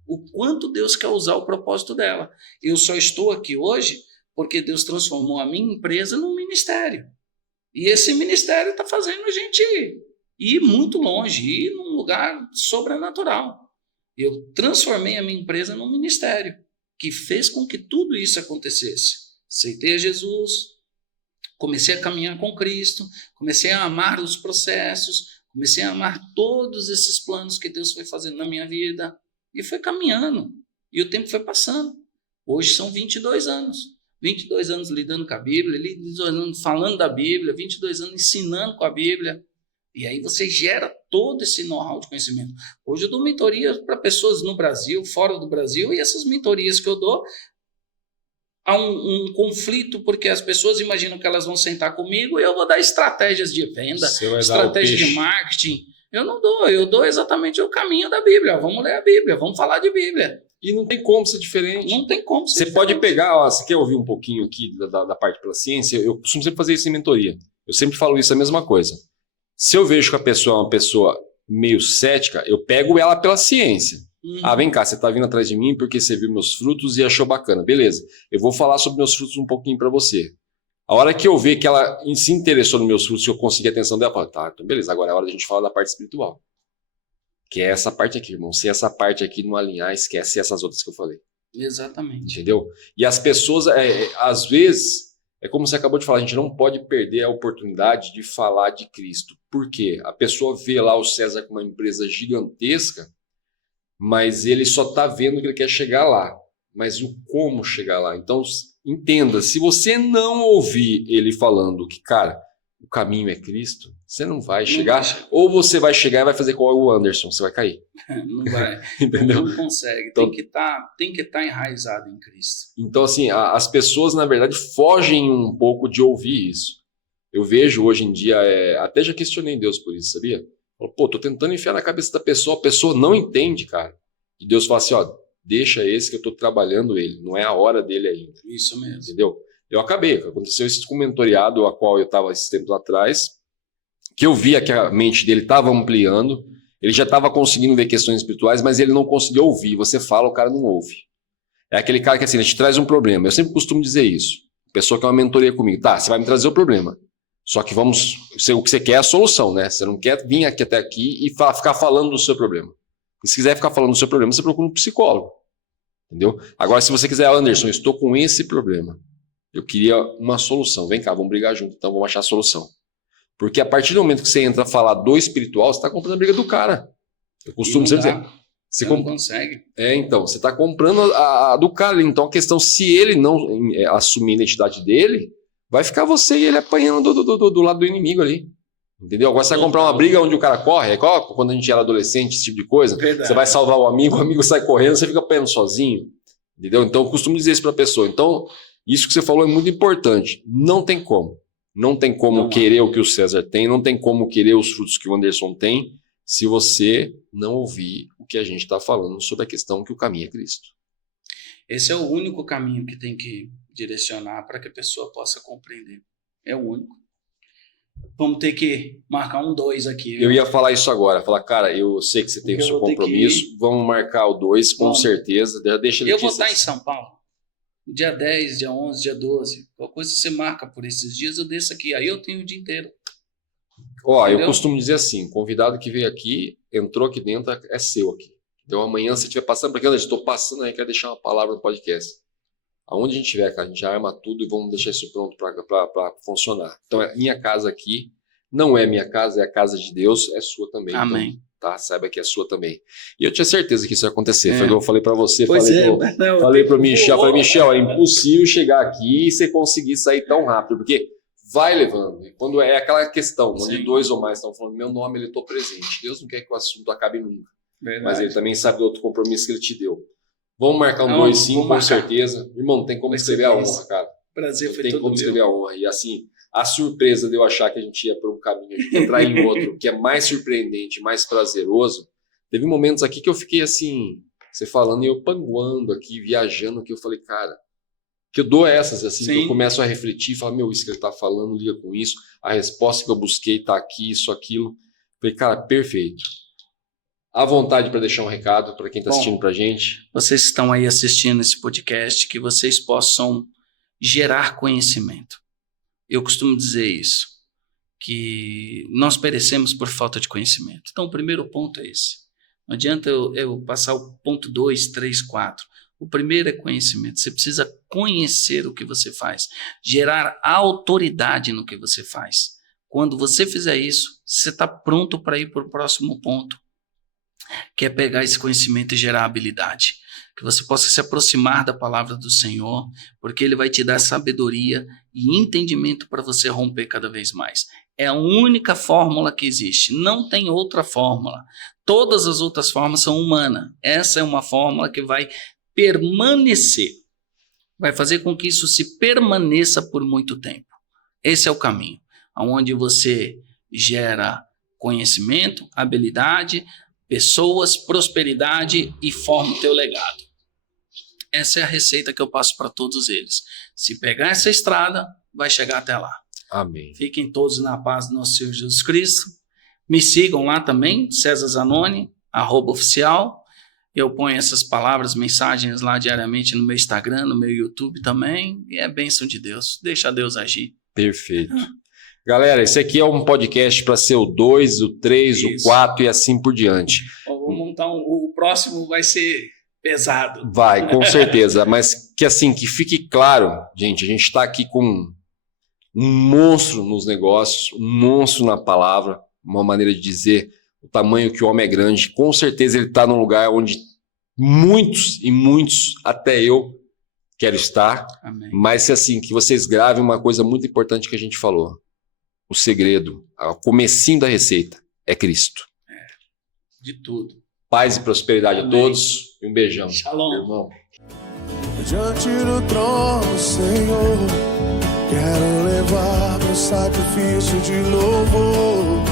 O quanto Deus quer usar o propósito dela. Eu só estou aqui hoje porque Deus transformou a minha empresa num ministério. E esse ministério está fazendo a gente ir muito longe, ir num lugar sobrenatural. Eu transformei a minha empresa num ministério, que fez com que tudo isso acontecesse. Aceitei a Jesus, comecei a caminhar com Cristo, comecei a amar os processos, comecei a amar todos esses planos que Deus foi fazendo na minha vida, e foi caminhando, e o tempo foi passando. Hoje são 22 anos. 22 anos lidando com a Bíblia, 22 anos falando da Bíblia, 22 anos ensinando com a Bíblia. E aí você gera todo esse know-how de conhecimento. Hoje eu dou mentoria para pessoas no Brasil, fora do Brasil, e essas mentorias que eu dou, há um conflito, porque as pessoas imaginam que elas vão sentar comigo e eu vou dar estratégias de venda, estratégias de marketing. Eu não dou, eu dou exatamente o caminho da Bíblia. Vamos ler a Bíblia, vamos falar de Bíblia. E não tem como ser diferente. Não tem como ser Você diferente. pode pegar, você quer ouvir um pouquinho aqui da parte pela ciência? Eu costumo sempre fazer isso em mentoria. Eu sempre falo isso, a mesma coisa. Se eu vejo que a pessoa é uma pessoa meio cética, eu pego ela pela ciência. Vem cá, você está vindo atrás de mim porque você viu meus frutos e achou bacana. Beleza, eu vou falar sobre meus frutos um pouquinho para você. A hora que eu ver que ela se interessou nos meus frutos, que eu consegui a atenção dela, eu falo, tá, então beleza, agora é a hora da gente falar da parte espiritual. Que é essa parte aqui, irmão. Se essa parte aqui não alinhar, esquece essas outras que eu falei. Exatamente. Entendeu? E as pessoas, às vezes, é como você acabou de falar, a gente não pode perder a oportunidade de falar de Cristo. Por quê? A pessoa vê lá o César com uma empresa gigantesca, mas ele só está vendo que ele quer chegar lá. Mas o como chegar lá? Então, entenda, se você não ouvir ele falando que, cara, o caminho é Cristo, você não vai chegar. Ou você vai chegar e vai fazer igual o Anderson, você vai cair. Não vai. Entendeu? Não consegue. Então, tem que estar enraizado em Cristo. Então, assim, as pessoas, na verdade, fogem um pouco de ouvir isso. Eu vejo hoje em dia, até já questionei Deus por isso, sabia? Pô, tô tentando enfiar na cabeça da pessoa, a pessoa não entende, cara. E Deus fala assim, ó, deixa esse que eu tô trabalhando ele, não é a hora dele ainda. Isso mesmo. Entendeu? Eu acabei, aconteceu isso com o mentoriado, a qual eu estava esses tempos atrás, que eu via que a mente dele estava ampliando, ele já estava conseguindo ver questões espirituais, mas ele não conseguia ouvir. Você fala, o cara não ouve. É aquele cara que assim, a gente traz um problema. Eu sempre costumo dizer isso. Pessoa que é uma mentoria comigo. Tá, você vai me trazer o problema. Só que o que você quer é a solução, né? Você não quer vir aqui até aqui e ficar falando do seu problema. Se quiser ficar falando do seu problema, você procura um psicólogo. Entendeu? Agora, se você quiser, Anderson, eu estou com esse problema. Eu queria uma solução. Vem cá, vamos brigar junto, então vamos achar a solução. Porque a partir do momento que você entra a falar do espiritual, você está comprando a briga do cara. Eu costumo sempre dizer. Você não consegue. Então, você está comprando a do cara. Então, a questão, se ele não assumir a identidade dele, vai ficar você e ele apanhando do lado do inimigo ali. Entendeu? Agora você vai comprar uma briga onde o cara corre, é igual quando a gente era adolescente, esse tipo de coisa. Verdade. Você vai salvar o amigo sai correndo, você fica apanhando sozinho. Entendeu? Então, eu costumo dizer isso para a pessoa. Então, isso que você falou é muito importante. Não tem como. Não tem como querer o que o César tem, não tem como querer os frutos que o Anderson tem, se você não ouvir o que a gente está falando sobre a questão que o caminho é Cristo. Esse é o único caminho que tem que direcionar para que a pessoa possa compreender. É o único. Vamos ter que marcar um 2 aqui. Viu? Eu ia falar isso agora. Falar, cara, eu sei que você tem o seu compromisso. Vamos marcar o 2, com certeza. Deixa ele. Eu vou estar em São Paulo. Dia 10, dia 11, dia 12. Qualquer coisa você marca por esses dias, eu desço aqui. Aí eu tenho o dia inteiro. Ó, eu costumo dizer assim, convidado que veio aqui, entrou aqui dentro, é seu aqui. Então amanhã, se estiver passando, porque eu estou passando aí, quero deixar uma palavra no podcast. Aonde a gente estiver, cara, a gente arma tudo e vamos deixar isso pronto para funcionar. Então, minha casa aqui não é minha casa, é a casa de Deus, é sua também. Amém. Então, tá? Saiba que é sua também. E eu tinha certeza que isso ia acontecer. Foi o que eu falei para você, falei para o Michel, falei, Michel, é impossível chegar aqui e você conseguir sair tão rápido, porque vai levando. E quando é aquela questão, onde 2 ou mais estão falando meu nome, ele estou presente. Deus não quer que o assunto acabe nunca. Verdade. Mas ele também sabe do outro compromisso que ele te deu. Vamos marcar um 2 sim, com certeza. Irmão, não tem como escrever a honra, cara. Prazer foi todo meu. Tem como escrever a honra. E assim, a surpresa de eu achar que a gente ia por um caminho, a gente entrar em outro, que é mais surpreendente, mais prazeroso, teve momentos aqui que eu fiquei assim, você falando e eu panguando aqui, viajando, que eu falei, cara, que eu dou essas, assim, que eu começo a refletir, falo, meu, isso que ele tá falando, liga com isso, a resposta que eu busquei tá aqui, isso, aquilo. Falei, cara, perfeito. À vontade para deixar um recado para quem está assistindo para a gente. Vocês que estão aí assistindo esse podcast, que vocês possam gerar conhecimento. Eu costumo dizer isso, que nós perecemos por falta de conhecimento. Então, o primeiro ponto é esse. Não adianta eu passar o ponto 2, 3, 4. O primeiro é conhecimento. Você precisa conhecer o que você faz, gerar autoridade no que você faz. Quando você fizer isso, você está pronto para ir para o próximo ponto, que é pegar esse conhecimento e gerar habilidade. Que você possa se aproximar da palavra do Senhor, porque Ele vai te dar sabedoria e entendimento para você romper cada vez mais. É a única fórmula que existe, não tem outra fórmula. Todas as outras fórmulas são humanas. Essa é uma fórmula que vai permanecer, vai fazer com que isso se permaneça por muito tempo. Esse é o caminho, onde você gera conhecimento, habilidade, pessoas, prosperidade e forma o teu legado. Essa é a receita que eu passo para todos eles. Se pegar essa estrada, vai chegar até lá. Amém. Fiquem todos na paz do nosso Senhor Jesus Cristo. Me sigam lá também, César Zanoni, @oficial. Eu ponho essas palavras, mensagens lá diariamente no meu Instagram, no meu YouTube também. E é bênção de Deus. Deixa Deus agir. Perfeito. Galera, esse aqui é um podcast para ser o 2, o 3, o 4 e assim por diante. Vou montar o próximo vai ser pesado. Vai, com certeza. Mas que assim, que fique claro, gente, a gente está aqui com um monstro nos negócios, um monstro na palavra, uma maneira de dizer o tamanho que o homem é grande. Com certeza ele está num lugar onde muitos, até eu, quero estar. Amém. Mas assim, que vocês gravem uma coisa muito importante que a gente falou. O segredo, o comecinho da receita é Cristo. De tudo. Paz e prosperidade. Amém. A todos e um beijão. Shalom. Irmão. Diante do trono, Senhor, quero levar meu sacrifício de louvor,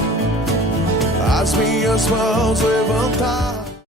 as minhas mãos levantar.